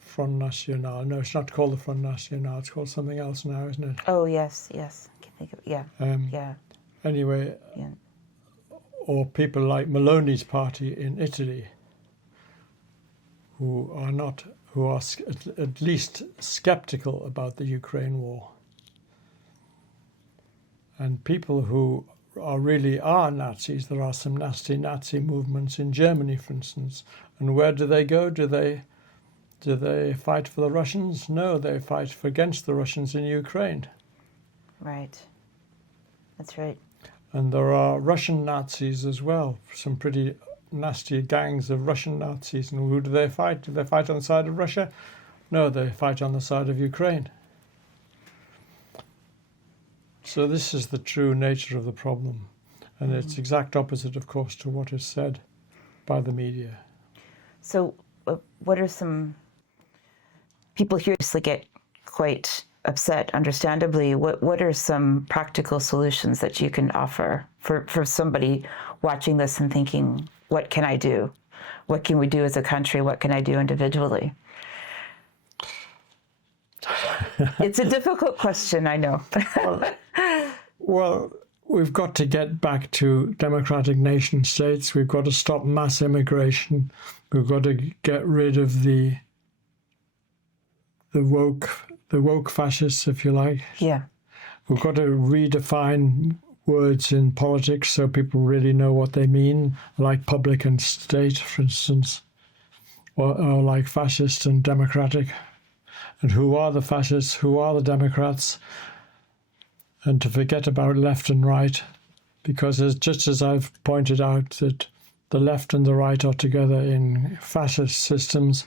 Front National. No, it's not called the Front National. It's called something else now, isn't it? Oh, yes. I can think of it. Anyway, or people like Meloni's party in Italy, who are at least skeptical about the Ukraine war. And people who really are Nazis. There are some nasty Nazi movements in Germany, for instance. And where do they go? Do they fight for the Russians? No, they fight against the Russians in Ukraine. Right. That's right. And there are Russian Nazis as well, some pretty nasty gangs of Russian Nazis. And who do they fight? Do they fight on the side of Russia No, they fight on the side of Ukraine. So this is the true nature of the problem. And it's exact opposite, of course, to what is said by the media. So what are some... People here just get quite upset, understandably. What are some practical solutions that you can offer for somebody watching this and thinking, what can I do? What can we do as a country? What can I do individually? It's a difficult question, I know. Well, we've got to get back to democratic nation states. We've got to stop mass immigration. We've got to get rid of the woke fascists, if you like. Yeah. We've got to redefine words in politics so people really know what they mean, like public and state, for instance, or like fascist and democratic. And who are the fascists? Who are the Democrats? And to forget about left and right, because just as I've pointed out that the left and the right are together in fascist systems,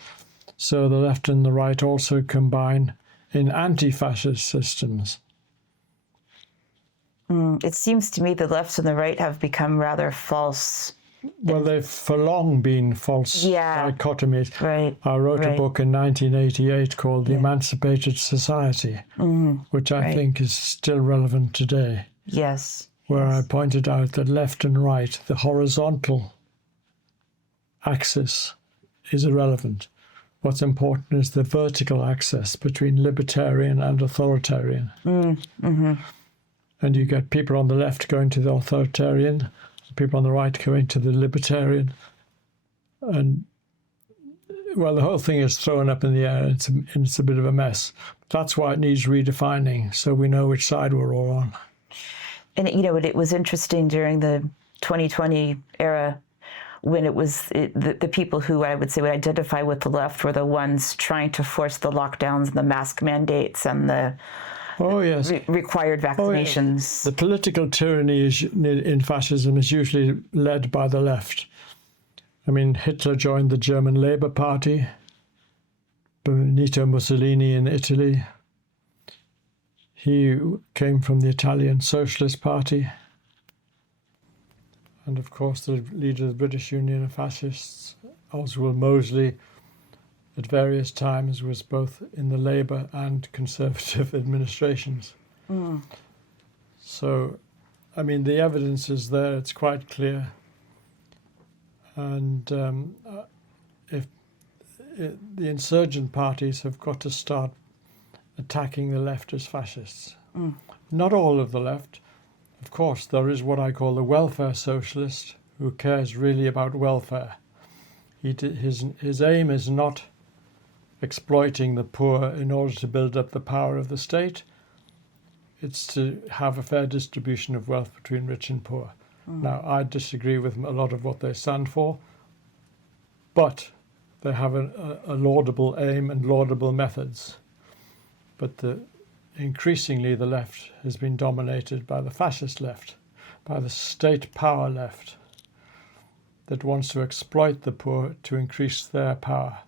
so the left and the right also combine in anti-fascist systems. It seems to me the left and the right have become rather false. Well, they've for long been false dichotomies. Right. I wrote a book in 1988 called The Emancipated Society, which I think is still relevant today. Yes. Where I pointed out that left and right, the horizontal axis, is irrelevant. What's important is the vertical axis between libertarian and authoritarian. And you get people on the left going to the authoritarian, people on the right going to the libertarian. And, well, the whole thing is thrown up in the air. It's a bit of a mess. That's why it needs redefining, so we know which side we're all on. And, it was interesting during the 2020 era when it was the people who I would say would identify with the left were the ones trying to force the lockdowns and the mask mandates and the required vaccinations. The political tyranny in fascism is usually led by the left. I mean, Hitler joined the German Labour Party, Benito Mussolini in Italy. He came from the Italian Socialist Party. And of course, the leader of the British Union of Fascists, Oswald Mosley, at various times was both in the Labour and Conservative administrations. So, I mean, the evidence is there, it's quite clear. And the insurgent parties have got to start attacking the left as fascists. Not all of the left. Of course, there is what I call the welfare socialist, who cares really about welfare. His aim is not exploiting the poor in order to build up the power of the state. It's to have a fair distribution of wealth between rich and poor. Now, I disagree with a lot of what they stand for, but they have a laudable aim and laudable methods. But increasingly the left has been dominated by the fascist left, by the state power left, that wants to exploit the poor to increase their power,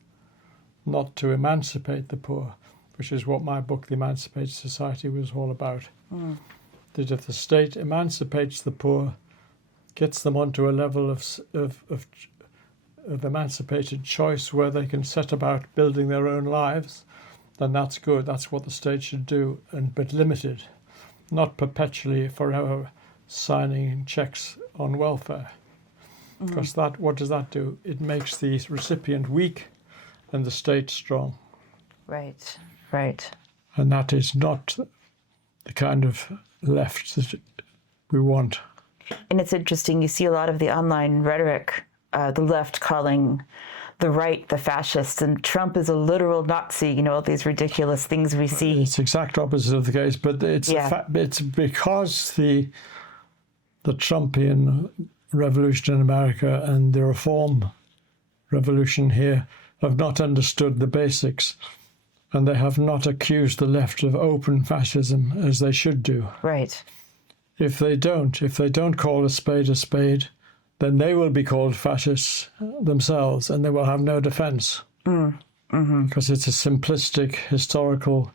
not to emancipate the poor, which is what my book, The Emancipated Society, was all about. That if the state emancipates the poor, gets them onto a level of emancipated choice where they can set about building their own lives, then that's good. That's what the state should do, but limited, not perpetually forever signing checks on welfare. Because what does that do? It makes the recipient weak and the state strong. Right. And that is not the kind of left that we want. And it's interesting, you see a lot of the online rhetoric, the left calling the right the fascists, and Trump is a literal Nazi, all these ridiculous things we see. It's the exact opposite of the case, but it's because the Trumpian revolution in America and the reform revolution here have not understood the basics, and they have not accused the left of open fascism as they should do. Right. If they don't call a spade, then they will be called fascists themselves, and they will have no defense. because it's a simplistic historical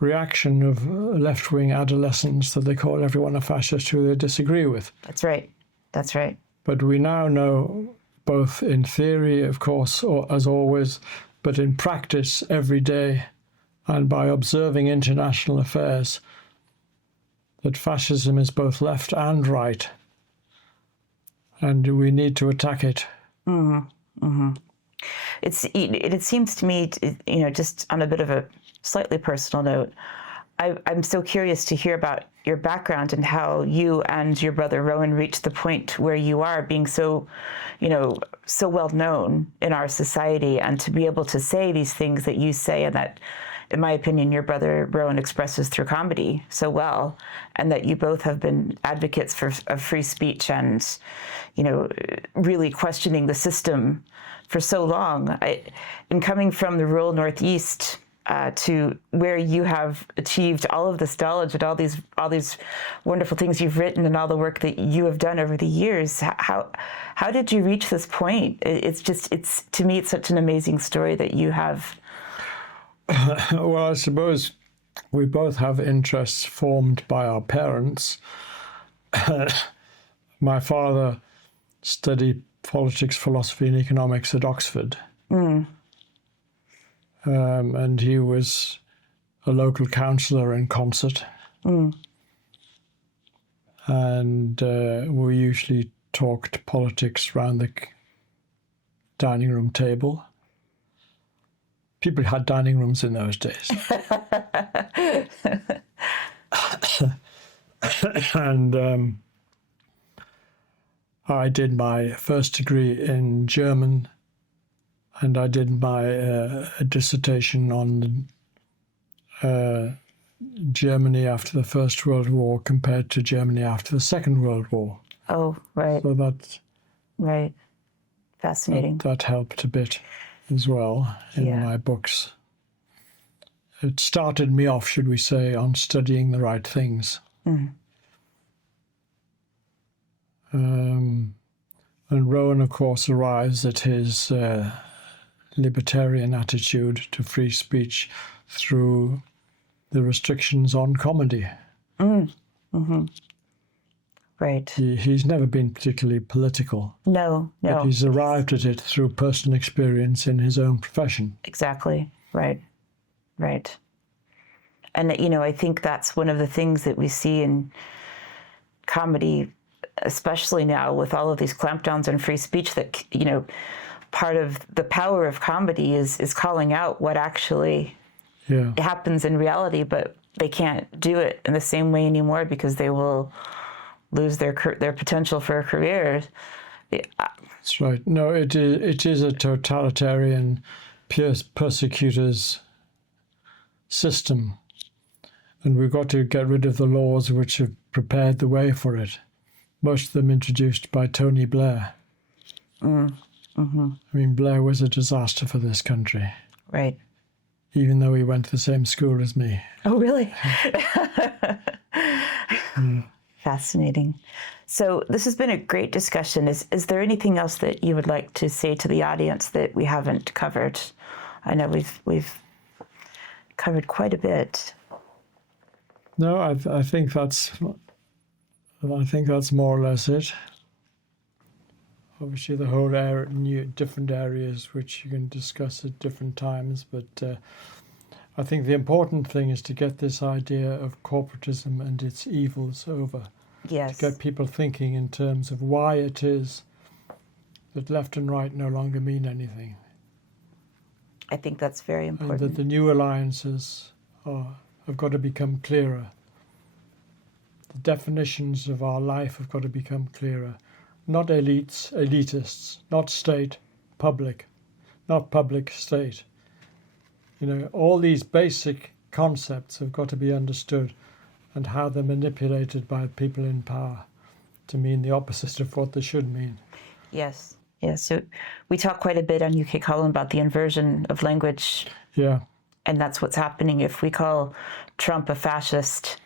reaction of left-wing adolescents that they call everyone a fascist who they disagree with. That's right. That's right. But we now know, both in theory, of course, or as always, but in practice every day, and by observing international affairs, that fascism is both left and right, and we need to attack it. It seems to me, just on a bit of a slightly personal note, I'm so curious to hear about your background and how you and your brother Rowan reached the point where you are, being so well known in our society, and to be able to say these things that you say, and that, in my opinion, your brother Rowan expresses through comedy so well, and that you both have been advocates of free speech and, really questioning the system for so long. In coming from the rural Northeast to where you have achieved all of this knowledge and all these wonderful things you've written and all the work that you have done over the years, how did you reach this point? It's to me, it's such an amazing story that you have. Well, I suppose we both have interests formed by our parents. My father studied politics, philosophy, and economics at Oxford. And he was a local councillor in Concert. And we usually talked politics around the dining room table. People had dining rooms in those days. And I did my first degree in German, and I did my dissertation on Germany after the First World War compared to Germany after the Second World War. Oh, right. So that's right. Fascinating. That helped a bit as well in my books. It started me off, should we say, on studying the right things. And Rowan, of course, arrives at his libertarian attitude to free speech through the restrictions on comedy. Right. He's never been particularly political. No. But he's arrived at it through personal experience in his own profession. Exactly. Right. And, I think that's one of the things that we see in comedy, especially now with all of these clampdowns on free speech, that, part of the power of comedy is calling out what actually happens in reality, but they can't do it in the same way anymore because they will lose their potential for a career. That's right. No, it is a totalitarian, persecutor's system, and we've got to get rid of the laws which have prepared the way for it. Most of them introduced by Tony Blair. I mean, Blair was a disaster for this country. Right. Even though he went to the same school as me. Oh, really? Fascinating. So this has been a great discussion. Is there anything else that you would like to say to the audience that we haven't covered? I know we've covered quite a bit. No, I think that's more or less it. Obviously, the whole different areas which you can discuss at different times, but I think the important thing is to get this idea of corporatism and its evils over. Yes. To get people thinking in terms of why it is that left and right no longer mean anything. I think that's very important. And that the new alliances have got to become clearer. The definitions of our life have got to become clearer. Not elitists, not state, public, not public, state. All these basic concepts have got to be understood, and how they're manipulated by people in power to mean the opposite of what they should mean. Yes. So we talk quite a bit on UK Column about the inversion of language. Yeah. And that's what's happening. If we call Trump a fascist,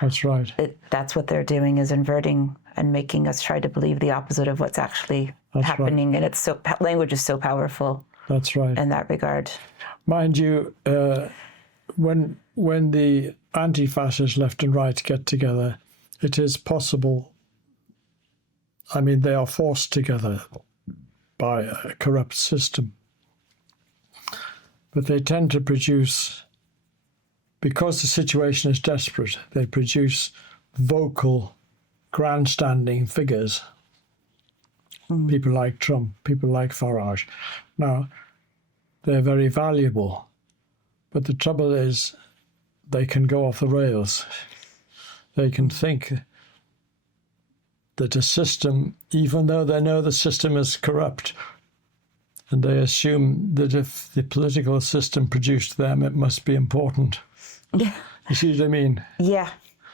that's right. That's what they're doing, is inverting and making us try to believe the opposite of what's actually happening. Right. And language is so powerful. That's right. in that regard. Mind you, when the anti-fascist left and right get together, it is possible. I mean, they are forced together by a corrupt system. But they tend to produce, because the situation is desperate, they produce vocal, grandstanding figures. People like Trump, people like Farage. Now, they're very valuable, but the trouble is they can go off the rails. They can think that a system, even though they know the system is corrupt, and they assume that if the political system produced them, it must be important. Yeah. You see what I mean? Yeah,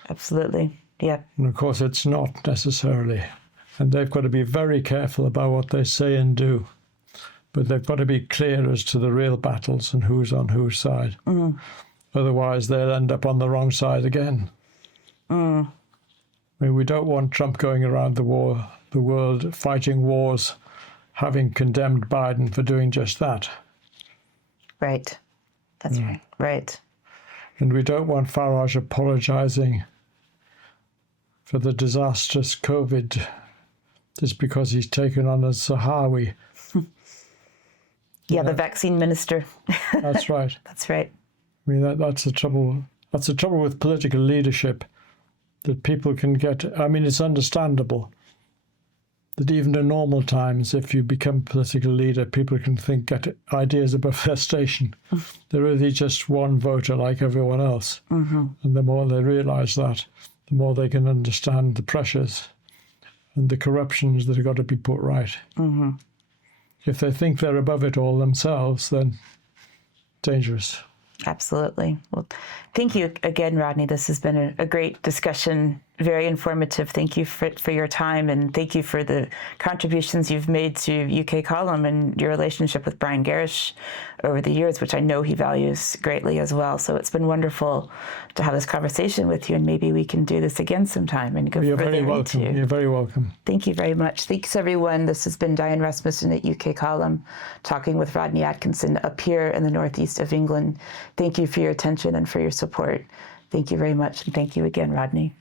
absolutely. Yeah. And of course, it's not necessarily. And they've got to be very careful about what they say and do. But they've got to be clear as to the real battles and who's on whose side. Otherwise, they'll end up on the wrong side again. I mean, we don't want Trump going around the world fighting wars, having condemned Biden for doing just that. Right. That's right. Right. And we don't want Farage apologizing for the disastrous COVID just because he's taken on a Sahawi. Yeah, the vaccine minister. That's right. That's right. I mean, that's the trouble. That's the trouble with political leadership, that people can get. I mean, it's understandable that even in normal times, if you become a political leader, people can get ideas above their station. They're really just one voter like everyone else. And the more they realise that, the more they can understand the pressures and the corruptions that have got to be put right. If they think they're above it all themselves, then dangerous. Absolutely. Well, thank you again, Rodney. This has been a great discussion, very informative. Thank you for your time, and thank you for the contributions you've made to UK Column and your relationship with Brian Garish over the years, which I know he values greatly as well. So it's been wonderful to have this conversation with you, and maybe we can do this again sometime and go You're further very welcome. into. You're very welcome. Thank you very much. Thanks, everyone. This has been Diane Rasmussen at UK Column, talking with Rodney Atkinson up here in the northeast of England. Thank you for your attention and for your support. Thank you very much. And thank you again, Rodney.